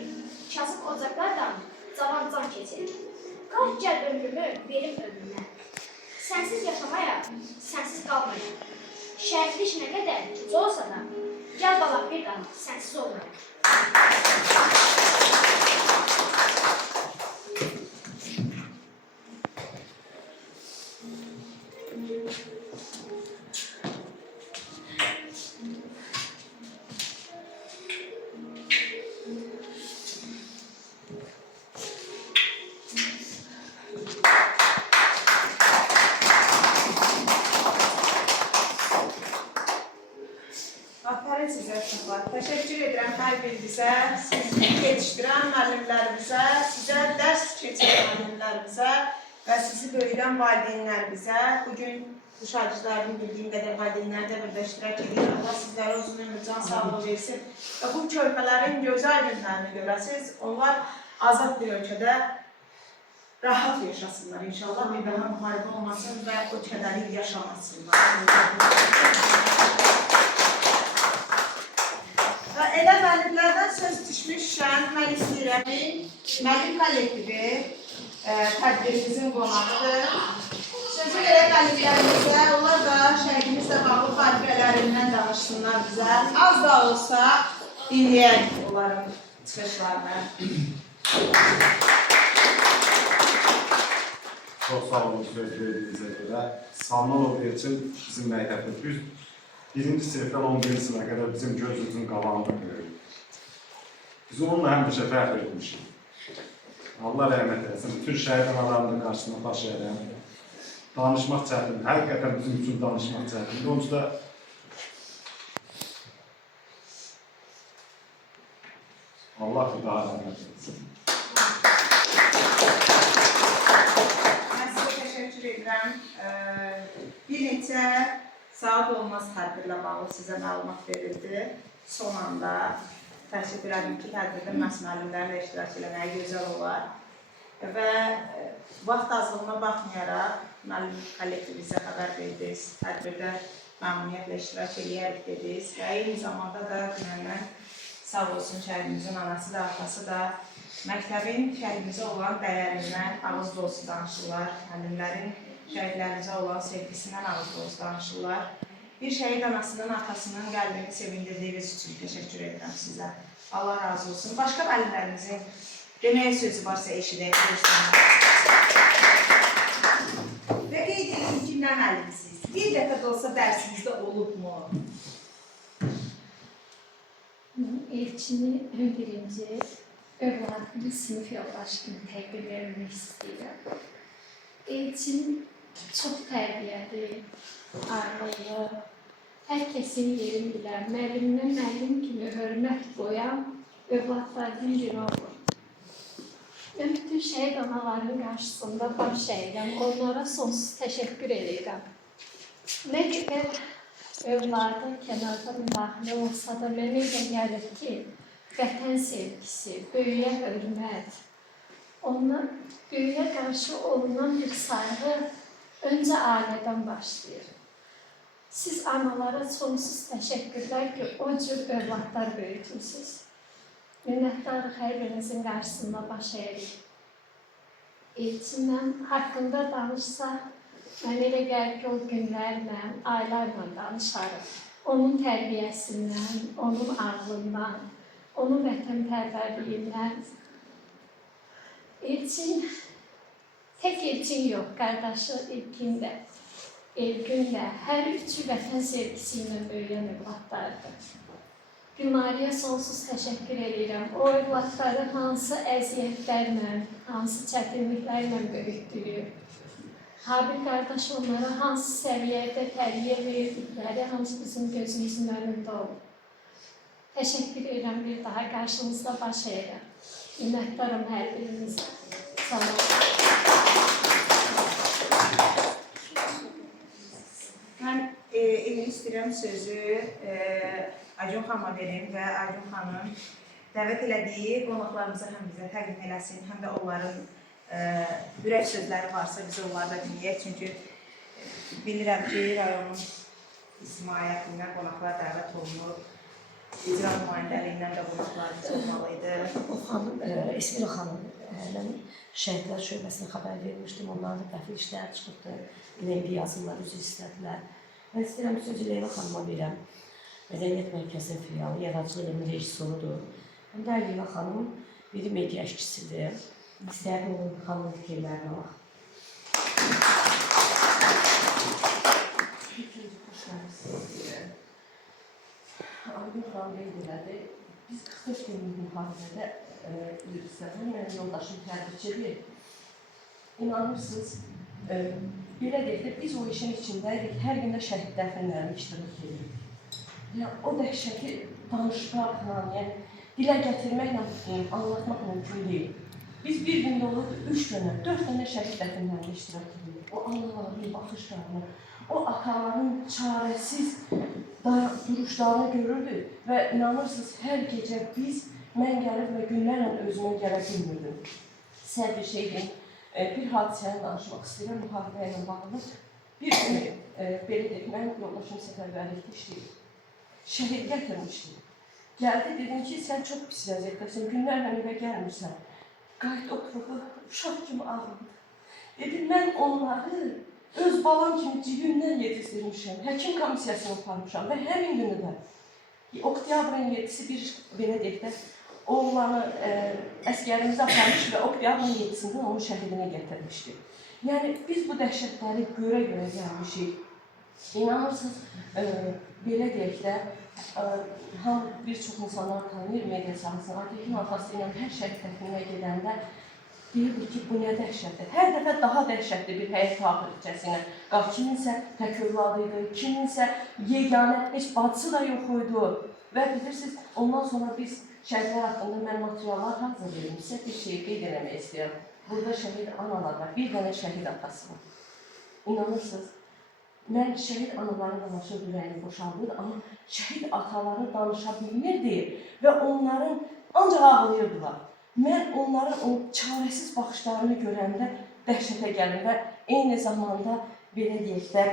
kasıb ocaqlardan cavan can keçir. Qalx gəl ömrümü verim ömrümə. Sənsiz yaşamaya, sənsiz qalmaya. Şəhidlik nə qədər uca olsa da, gəl balaq bir daha sənsiz olmaya. Aferin sizə uşaqlar. Təşəkkür edirəm hər birinizə, sizi yetişdirən müəllimlərimizə, sizə dərs keçirən müəllimlərimizə və sizi böyüdən valideynlərimizə. Bugün bu şagirdlərin bildiyim qədər valideynləri də burada iştirak edir. Allah sizlərə uzun ömür, can sağlığı versin. Və bu körpələrin gözəl günlərini görəsiniz. Onlar azad bir ölkədə rahat yaşasınlar inşallah. Bir daha müharibə olmasın və o kədəri yaşamasınlar. Və elə müəllimlərdən söz düşmüşkən, mən istəyirəm müəllim kollektivi tədbirimizin qonağıdır. Sözü verək müəllimlərimizə, onlar da şəhidimizlə bağlı xarifələrindən danışsınlar bizə. Az da olsa dinləyək onların çıxışlarını. Çox sağ olun söz verdiyinizə görə. Salmanov Elçin bizim məktəbdə birinci sinifdən 11-ci sinifə qədər bizim gözümüzün qabağında böyüdü. Biz onunla həmişə fəxr etmişik. Allah rəhmət eləsin. Bütün şəhid analarının qarşısına baş əyirəm. Danışmaq çətindir. Həqiqətən bizim üçün danışmaq çətindir. Onsuz da Allah bir daha rəhmət eləsin. Mən sizə təşəkkür edirəm. bir neçə saat olmaz tədbirlə bağlı sizə məlumat verildi. Son anda təəssüf edirəm ki, tədbirdə məhz müəllimlərlə iştirak eləməyə gözəl olar. Və vaxt azlığına baxmayaraq müəllim kollektiv bizə xəbər verdiniz. Tədbirdə məmnuniyyətlə iştirak eləyərik dediniz. Və eyni zamanda da məndən sağ olsun şəhidimizin anası da, atası da məktəbin şəhidimizə olan dəyərindən ağız dolusu danışırlar. Müəllimlərin şəhidlərimizə olan sevgisindən ağız dolusu danışırlar. Bir şəhid anasının, atasının qəlbini sevindirdiyiniz üçün təşəkkür edirəm sizə. Allah razı olsun. Başqa müəllimlərimizin deməyə sözü varsa eşidək. Və qeyd edin ki, nə müəllimsiniz? Bir dəfə də olsa dərsinizdə olubmu? Elçini ön birinci övladımın sinif yoldaşını təqdim vermək istəyirəm. Elçin çox tərbiyəli, ağıllı, hər kəsin yerini bilən, müəllimdən müəllim kimi hörmət qoyan övladlardan biri olur. Mən bütün şəhid anaların qarşısında baş əyirəm, onlara sonsuz təşəkkür edirəm. Nə qədər övladı kənarda müdaxilə olsa da mənə elə gəlir ki, vətən sevgisi, böyüyə hörmət, böyüyə qarşı olunan bir sayğı öncə ailədən başlayır. Siz analara sonsuz təşəkkürlər ki, o cür övladlar böyütmüsünüz. Minnətdarıq hər birinizin qarşısında baş əyirik. Elçindən haqqında danışsaq, mən elə gəlir ki, o günlərlə, aylarla danışarıq. Onun tərbiyəsindən, onun ağlından, onun vətənpərvərliyindən. Elçin, tək Elçin yox, qardaşı İlkin də, Elgün də, hər üçü vətən sevgisi ilə böyüyən övladlardır. Gülnariyə sonsuz təşəkkür edirəm. O övladları hansı əziyyətlərlə, hansı çətinliklərlə böyütdürür. Habil qardaş onlara hansı səviyyədə tərbiyə verdikləri, hansı bizim gözümüzün önündə olur. Təşəkkür edirəm, bir daha qarşınızda baş əyirəm. Minnətdarım hər birinizə. Sağ olun. Mən elini istəyirəm sözü Acun xanıma verim və Acun xanım dəvət elədiyi qonaqlarımıza həm bizə təqdim eləsin, həm də onların ürək sözləri varsa biz onları da dinləyək. Çünki bilirəm ki, rayonun ictimaiyyətindən qonaqlar dəvət olunur. İcra nümayəndəliyindən də qonaqlarımız olmalıydı. O xanım, Esmira xanım, mən şəhidlər şöbəsinə xəbər vermişdim. Onların da qəfil işləri çıxıbdı. Neydi yazırlar, üzü istədilər. Mən istəyirəm sözü Leyla xanıma verəm. Mədəniyyət Mərkəzinin filialı, yaradıcılıq elmi rejissorudur. Həm də Leyla xanım bir media işçisidir. İstəyərdim onun xanımın fikirlərini alaq. İkinci xoş gəlmişsiniz. Aydın xanım qeyd elədi. Biz 45 günlük müharibədə yürüsədən, mənim yoldaşım tərbiyəçidir. İnanırsınız, belə deyək də biz o işin içindəydik, hər gündə şəhid dəfnlərini iştirak edirik. O dəhşəti danışmaqla, yəni dilə gətirməklə anlatmaq mümkün deyil. Biz bir gündə olurdu 3 dənə, 4 dənə şəhid dəfnlərində iştirak edirik. O analarının baxışlarını, o ataların çarəsiz duruşlarını görürdük və inanırsınız, hər gecə mən gəlir və günlərlə özümə gələ bilmirdim. Sizə bir şeydim, bir hadisəni danışmaq istəyirəm, müharibə ilə bağlı. Bir gün, belə deyək, mənim yoldaşım səfərbərlikdə işləyir. Şəhid gətirmişdim. Gəldi, dedim ki, sən çox pis vəziyyətdəsən, günlərlə evə gəlmirsən. Qayıt oturuq, uşaq kimi ağladı. Dedim, mən onları öz balam kimi cibimdən yetişdirmişəm, həkim komissiyasına aparmışam və həmin günü də oktyabrın 7-si bir, belə deyək də, oğlanı əskərimizi aparmış və oktyabrın 7-sində onun şəhidini gətirmişdi. Yəni, biz bu dəhşətləri görə gəlmişik. İnanırsınız, belə deyək də, bir çox insanlar tanıyır media sahəsində. Aytekin atası ilə hər şəhid dəfninə gedəndə deyirdi ki, bu nə dəhşətdir. Hər dəfə daha dəhşətli bir həyat hadisəsinə. Kiminsə tək övladı idi, kiminsə yeganə, heç bacısı da yox idi. Və bilirsiniz, ondan sonra biz şəhidlər haqqında mən materiallar hazırlayıram. Sizə bir şey qeyd eləmək istəyirəm. Burada şəhid analar var, bir dənə şəhid atası var. inanırsınız, mən şəhid anaları danışır, ürəyini boşaldır, amma şəhid ataları danışa bilmirdi və onların ancaq ağlayırdılar. Mən onların o çarəsiz baxışlarını görəndə dəhşətə gəlir və eyni zamanda belə deyək də,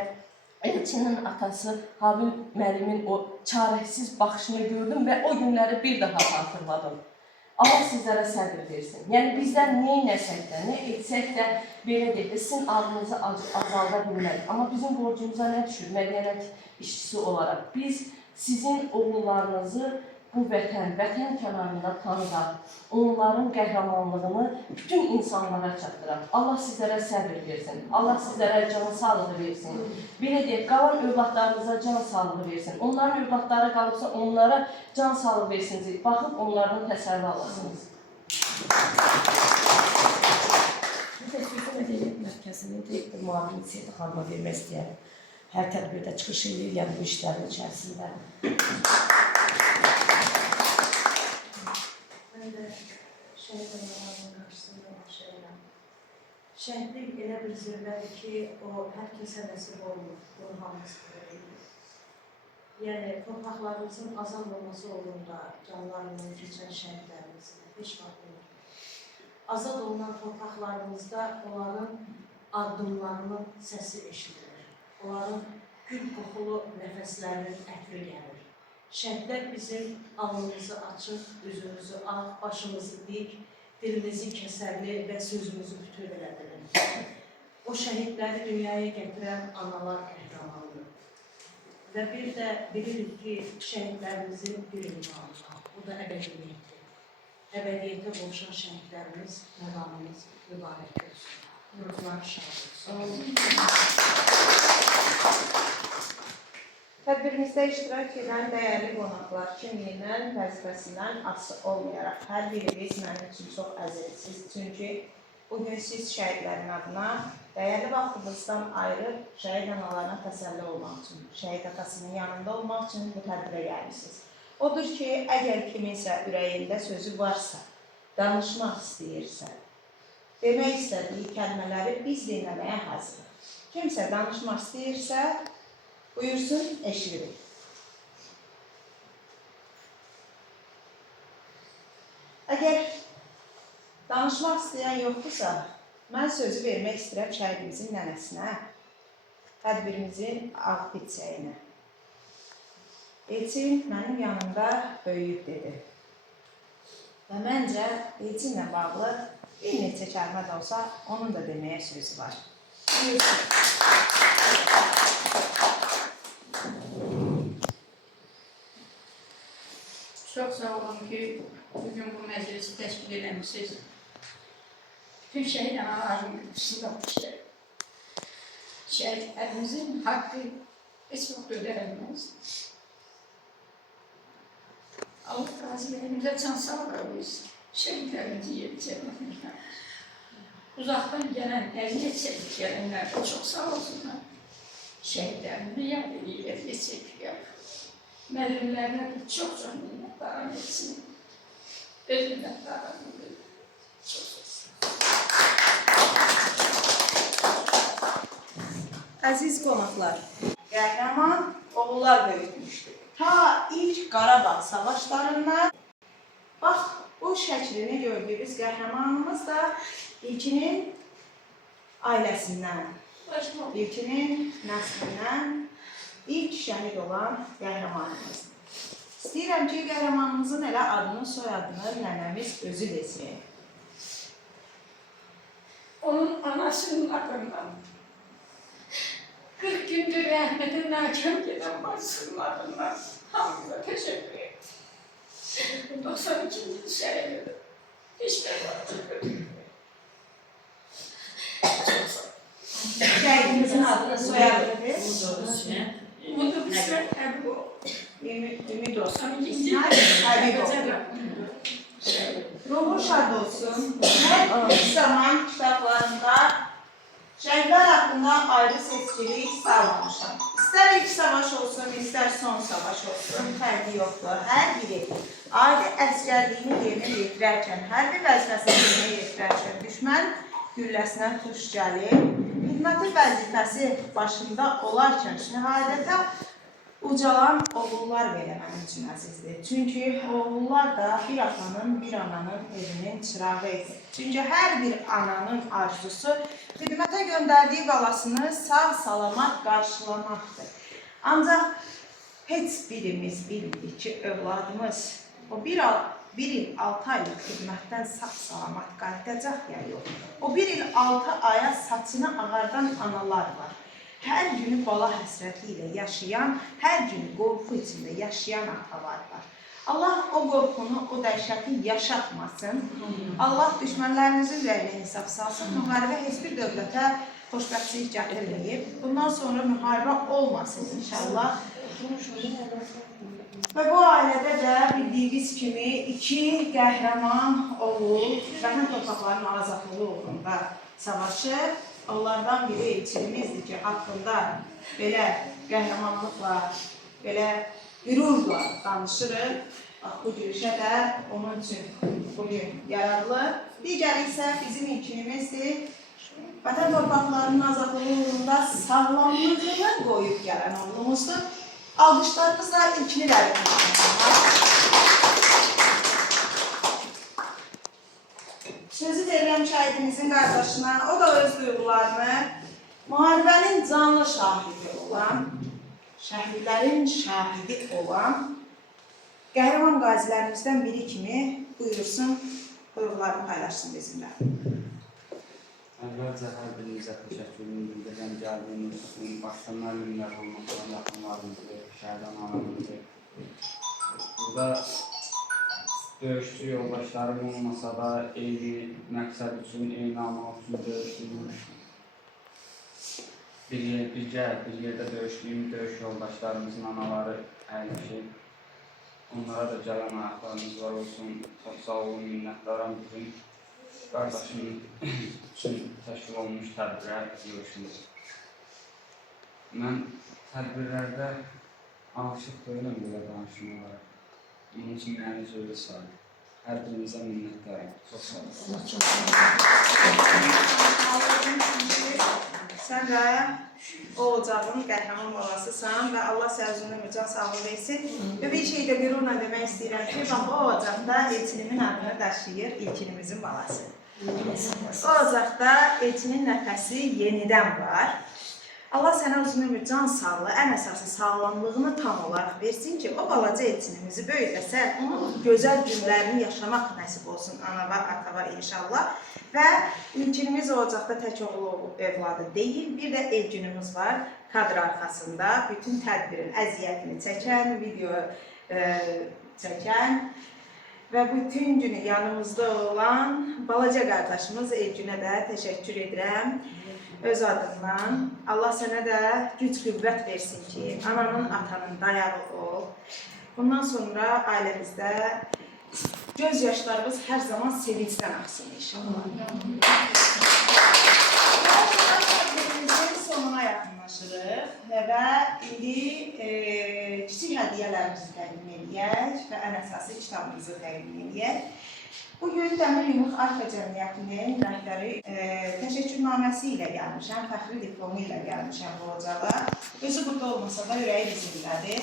Elçinin atası Habil müəllimin o çarəsiz baxışını gördüm və o günləri bir daha xatırladım. Allah sizlərə səbir versin. Yəni bizlər nə etsək də, nə etsək də belə deyək də, sizin ağlınızı azalda bilmədik. Amma bizim borcumuza nə düşür? Mədəniyyət işçisi olaraq biz sizin oğullarınızı bu vətən kənarında tanıdaq, onların qəhrəmanlığını bütün insanlara çatdıraq. Allah sizlərə səbir versin, Allah sizlərə can sağlığı versin. Belə deyək, qalan övladlarınıza can sağlığı versin. Onların övladları qalıbsa onlara can sağlığı versiniz. Baxıb onlardan təsəlli alasınız. Bir də Sözü Mədəniyyət Mərkəzinin direktor müavini Seyid xanıma vermək istəyərəm. Hər tədbirdə çıxış edir, yəni bu işlərin içərisində. Mən də şəhid analarının qarşısında baş edirəm. Şəhidlik elə bir zirvədir ki, o hər kəsə nəsib olmur, bunu hamımız bilirik. Yəni, torpaqlarımızın azad olması uğrunda canlarından keçən şəhidlərimizin heç vaxt unutmayın. Azad olunan torpaqlarımızda onların addımlarının səsi eşidilir. Onların gül qoxulu nəfəslərinin ətri gəlir. Şəhidlər bizim alnımızı açıq, üzümüzü ağ, başımızı dik, dilimizi kəsərli və sözümüzü bütöv elədilər. O şəhidləri dünyaya gətirən analar qəhrəmandır. Və bir də bilirik ki, şəhidlərimizin bir ünvanı var. Bu da əbədiyyətdir. Əbədiyyətə qovuşan şəhidlərimiz, məqamımız mübarək olsun. Ruhlar şad olsun. Tədbirimizdə iştirak edən dəyərli qonaqlar kimliyindən, vəzifəsindən asılı olmayaraq hər biriniz mənim üçün çox əzizsiniz. Çünki bugün siz şəhidlərin adına dəyərli vaxtınızdan ayırıb şəhid analarına təsəlli olmaq üçün, şəhid atasının yanında olmaq üçün bu tədbirə gəlmişsiniz. Odur ki, əgər kiminsə ürəyində sözü varsa, danışmaq istəyirsə, demək istədiyi kəlmələri biz dinləməyə hazırıq. Kimsə danışmaq istəyirsə, buyursun, eşidirik. Əgər danışmaq istəyən yoxdursa, mən sözü vermək istəyirəm şəhidimizin nənəsinə, tədbirimizin ağ bitsəyinə. Elçin mənim yanımda böyüyüb dedi. Və məncə Elçinlə bağlı bir neçə kəlmə də olsa, onun da deməyə sözü var. Buyursun. Çox sağ olun ki, bugün bu məclisi təşkil eləmişsiniz. Bütün şəhid analarının qüdüsündə şəhidlərimizin haqqı heç vaxt ödənilməz. Allah qazilərimizə can sağlığı versin. Şəhidlərimizi yeri çəkməklə. Uzaqdan gələn, əziyyət çəkib gələnlər də çox sağ olsunlar. Şəhidlərimizi yad edir, əziyyət çəkib gəlib. Müəllimlərlə çox minnətdaram etsin. Öz minnətdaram edir. Çox Əziz qonaqlar, qəhrəman oğullar böyütmüşdür. Ta ilk Qarabağ savaşlarında, bax, bu şəklini gördüyünüz qəhrəmanımız da ilkinin ailəsindən, ilkinin nəslindən ilk şəhid olan qəhrəmanımızdır. İstəyirəm ki, qəhrəmanımızın elə adını, soyadını nənəmiz özü desin. Onun anasının adından 40 gündür rəhmətə nəkəm gedən bacısının adından hamıza təşəkkür etdim. 92-ci şəhid heç bir vaxt Şəhidimizin adını, soyadını Umut İsmet Əbqo. Ümid olsun. 92-ci Ruhu şad olsun. Mən ilk zaman kitablarında şəhidlər haqqında ayrı seçkilik sağlamışam. İstər ilk savaş olsun, istər son savaş olsun, fərqi yoxdur. Hər biri adi əsgərliyini yerinə yetirərkən, hərbi vəzifəsini yerinə yetirərkən düşmən gülləsinə tuş gəlir. xidməti vəzifəsi başında olarkən şəhadətə ucalan oğullar belə mənim üçün əzizdir. Çünki oğullar da bir atanın, bir ananın evinin çırağıdır. Çünki hər bir ananın arzusu xidmətə göndərdiyi balasını sağ-salamat qarşılamaqdır. Ancaq heç birimiz bilmirik ki, övladımız o bir il 6 aylıq xidmətdən sağ-salamat qayıdacaq ya yox. O bir il 6 aya saçını ağardan analar var. Hər günü bala həsrəti ilə yaşayan, hər günü qorxu içində yaşayan atalar var. Allah o qorxunu, o dəhşəti yaşatmasın. Allah düşmənlərimizin ürəyinə hesab salsın. Müharibə heç bir dövlətə xoşbəxtlik gətirməyib. Bundan sonra müharibə olmasın inşallah. Və bu ailədə də bildiyiniz kimi 2 qəhrəman oğul vətən torpaqlarının azadlığı uğrunda savaşır. Onlardan biri elçimizdir ki, haqqında belə qəhrəmanlıqla, belə qürurla danışırıq. Bu gülüşə də onun üçün bugün yaradılır. Digəri isə bizim ilkinimizdir. Vətən torpaqlarının azadlığı uğrunda sağlamlığını qoyub gələn oğlumuzdur. Alqışlarımızla ilkini dəvət Sözü verirəm şəhidimizin qardaşına, o da öz duyğularını müharibənin canlı şahidi olan, şəhidlərin şahidi olan qəhrəman qazilərimizdən biri kimi buyursun, duyğularını paylaşsın bizimlə. Əvvəlcə hər birinizə təşəkkürümü bildirəm, gəldiyiniz üçün başqa müəllimlər olmaqdan yaxınlarımızdır, şəhid analarımızdır. Burada döyüşçü yoldaşlarım olmasa da eyni məqsəd üçün, eyni amal üçün döyüşdüyümüş. Bir yerdə döyüşdüyüm döyüş yoldaşlarımızın anaları əyləşib. Onlara da gələn ayaqlarımız var olsun. Çox sağ olun, minnətdaram bizim qardaşım üçün təşkil olunmuş tədbirə görüşümüz. Mən tədbirlərdə alışıq deyiləm belə danışmalara. Onun üçün məni sözü sağ. Hər birinizə minnətdaram. Çox sağ olun. Sən də o ocağın qəhrəman balasısan və Allah səhəzünə mücan sağlığı versin. Və bir şey də qürurla demək istəyirəm ki, bax o ocaqda Elçinimin adını daşıyır ilkinimizin balası. O ocaqda Elçinin nəfəsi yenidən var. Allah sənə uzun ömür, can sağlığı, ən əsası sağlamlığını tam olaraq versin ki, o balaca elçinimizi böyüdəsən, onun gözəl günlərini yaşamaq nəsib olsun anava, atava inşallah. Və ilkinimiz o ocaqda tək oğlu evladı deyil, bir də elçinimiz var kadr arxasında, bütün tədbirin əziyyətini çəkən, video çəkən və bütün günü yanımızda olan balaca qardaşımız Elginə də təşəkkür edirəm. Öz adından Allah sənə də güc qüvvət versin ki, ananın, atanın dayağı ol. Bundan sonra ailəmizdə göz yaşlarımız hər zaman sevincdən axsın inşallah. Tədbirimizin sonuna yaxınlaşırıq və indi kiçik hədiyyələrimizi təqdim edək və ən əsası kitabımızı təqdim edək. Bugün Dəmir Yumruq Arka Cəmiyyətinin rəhbəri təşəkkürnaməsi ilə gəlmişəm, fəxri diplomu ilə gəlmişəm bu ocağa. Özü burada olmasa da ürəyi bizimlədir.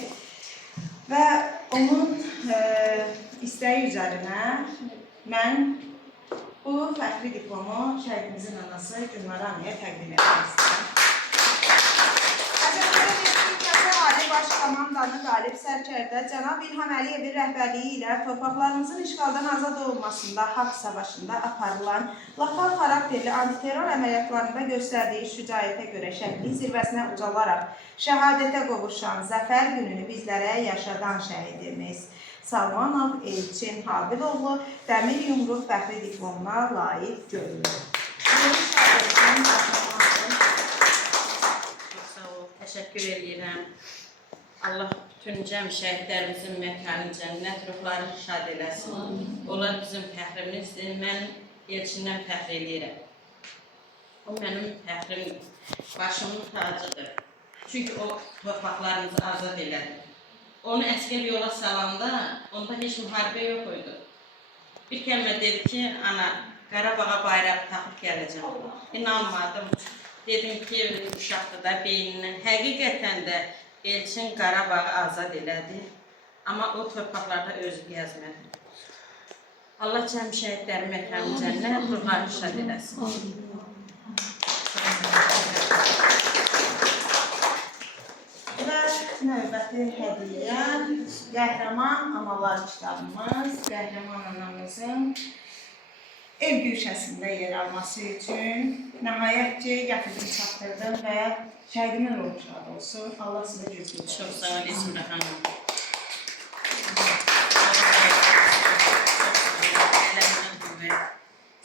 Və onun istəyi üzərinə mən bu fəxri diplomu şəhidimizin anası Gülnar Anaya təqdim etmək istəyirəm. Baş komandanı Qalib Sərkərdə cənab İlham Əliyevin rəhbərliyi ilə torpaqlarımızın işğaldan azad olunmasında, haqq savaşında aparılan lokal xarakterli antiterror əməliyyatlarında göstərdiyi şücaətə görə şəhidlik zirvəsinə ucalaraq şəhadətə qovuşan zəfər gününü bizlərə yaşadan şəhidimiz Salmanov Elçin Habiloğlu Dəmir Yumruq fəxri diplomuna layiq görülür. Çox sağ ol, təşəkkür edirəm. Allah bütün cəm şəhidlərimizin məkanı cənnət, ruhlarını şad eləsin. Onlar bizim fəxrimizdir. Mən Elçindən fəxr edirəm. O mənim fəxrim, başımın tacıdır. Çünki o torpaqlarımızı azad elədi. Onu əskər yola salanda, onda heç müharibə yox idi. Bir kəlmə dedi ki, ana, Qarabağa bayraq taxıb gələcəm. İnanmadım. dedim ki, uşaqda da beynindən. Həqiqətən də Elçin Qarabağı azad elədi. Amma o torpaqlarda özü gəzmədi. Allah cəm şəhidlərin məkanı cənnət, ruhları şad eləsin. Və növbəti hədiyyə Qəhrəman Analar kitabımız, Qəhrəman anamızın ev güşəsində yer alması üçün nəhayət ki, gətirdim, çatdırdım və şəhidimin ruhu şad olsun. Allah sizə güclü olsun. Çox sağ ol, İsmir xanım.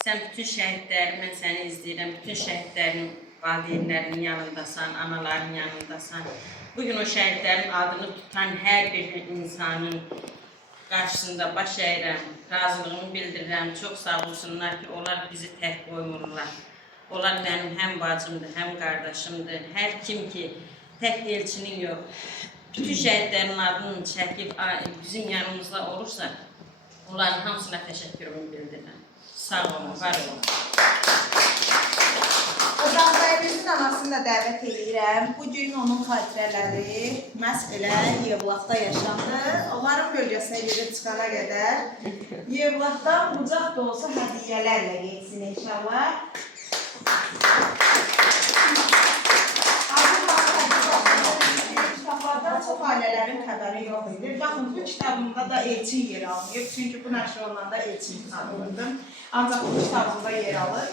Sən bütün şəhidləri, mən səni izləyirəm, bütün şəhidlərin valideynlərinin yanındasan, anaların yanındasan. Bugün o şəhidlərin adını tutan hər bir insanın qarşısında baş əyirəm, razılığımı bildirirəm. Çox sağ olsunlar ki, onlar bizi tək qoymurlar. Onlar mənim həm bacımdır, həm qardaşımdır. Hər kim ki, tək Elçinin yox, bütün şəhidlərin adını çəkib bizim yanımızda olursa, onların hamısına təşəkkürümü bildirirəm. Sağ olun, var olun. Ozanbəyimizin anasını da dəvət edirəm. Bugün onun xatirələri məhz elə Yevlaxda yaşandı. Onların bölgəsinə gedib çıxana qədər Yevlaxdan bucaq da olsa hədiyyələrlə geçsin inşallah. Kitablardan çox ailələrin xəbəri yox idi. Baxın, bu kitabımda da Elçin yer almıyor. Çünki bu nəşr olunanda Elçin tanınırdım. Ancaq bu kitabımda yer alır.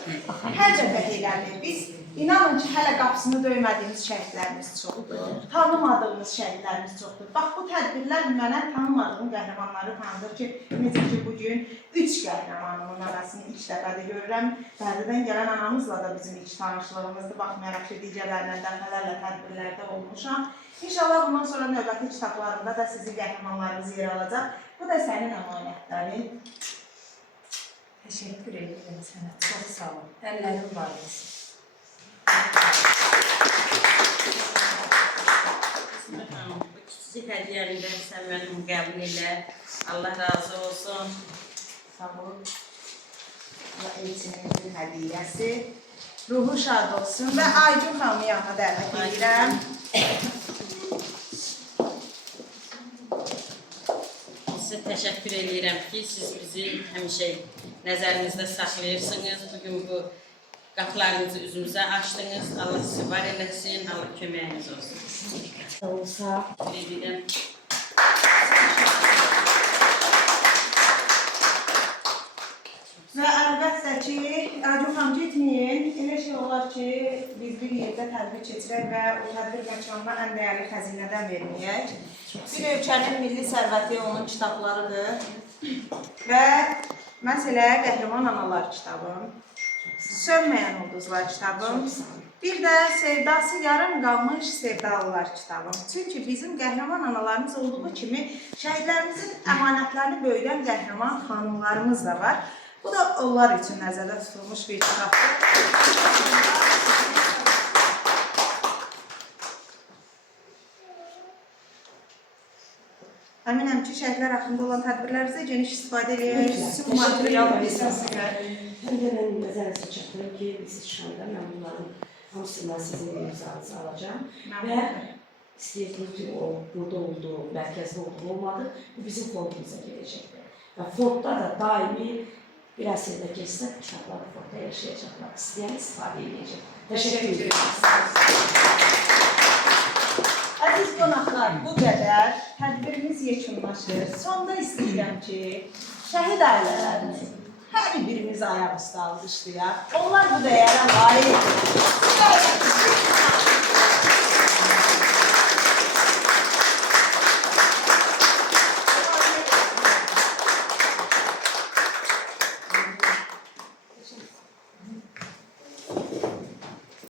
Hər dəfə eləmir. Biz inanın ki, hələ qapısını döymədiyimiz şəhidlərimiz çoxdur. Tanımadığımız şəhidlərimiz çoxdur. Bax, bu tədbirlər mənə tanımadığım qəhrəmanları tanıdır ki, necə ki, bugün 3 qəhrəmanımın anasını ilk dəfədə görürəm. Bərdədən gələn anamızla da bizim ilk tanışlığımızdır. Baxmayaraq ki, digərlərlə dəfələrlə tədbirlərdə olmuşam. İnşallah bundan sonra növbəti kitablarında da sizin qəhrəmanlarınız yer alacaq. Bu da sənin əmanətlərin. Teşekkür ederim sana. Çok sağ ol. Ellerin var olsun. İsmir xanım, bu kiçik hədiyyəni sən mənim qəbul elə. Allah razı olsun. Sağ ol. Bu Elçinin hədiyyəsi. Ruhu şad olsun və Aygün xanımı yanına dəvət edirəm. Sizə təşəkkür edirəm ki, siz bizi həmişə nəzərinizdə saxlayırsınız. Bugün bu qapılarınızı üzümüzə açdınız. Allah sizi var eləsin, Allah köməyiniz olsun. Olsa, Edirəm. Və əlbəttə ki, Aygün xanım getməyin. Elə şey olar ki, biz bir yerdə tədbir keçirək və o tədbir məkanına ən dəyərli xəzinədən verməyək. Bir ölkənin milli sərvəti onun kitablarıdır. Və məsələ Qəhrəman Analar kitabım, Sönməyən Ulduzlar kitabım, bir də Sevdası yarım qalmış Sevdalılar kitabım. Çünki bizim qəhrəman analarımız olduğu kimi şəhidlərimizin əmanətlərini böyüdən qəhrəman xanımlarımız da var. Bu da onlar üçün nəzərdə tutulmuş bir kitabdır. Əminəm ki, şəhidlər haqqında olan tədbirlərinizdə geniş istifadə edirsiniz. Bu material həm də mən nəzərinizə çatdırım ki, biz çıxanda mən bunların hamısından sizin imzanızı alacağım və istəyirsiniz ki, o burada olduğu, mərkəzdə olduğu olmadı, bu bizim fondumuza gedəcəkdir. Və fondda da daimi bir əsrdə keçsə, kitabları fondda yaşayacaqlar, istəyən istifadə edəcək. Təşəkkür edirəm. Əziz qonaqlar, bu qədər tədbirimiz yekunlaşır. Sonda istəyirəm ki, şəhid ailələrini hər birimiz ayaq üstə alqışlayaq. Onlar bu dəyərə layiqdir.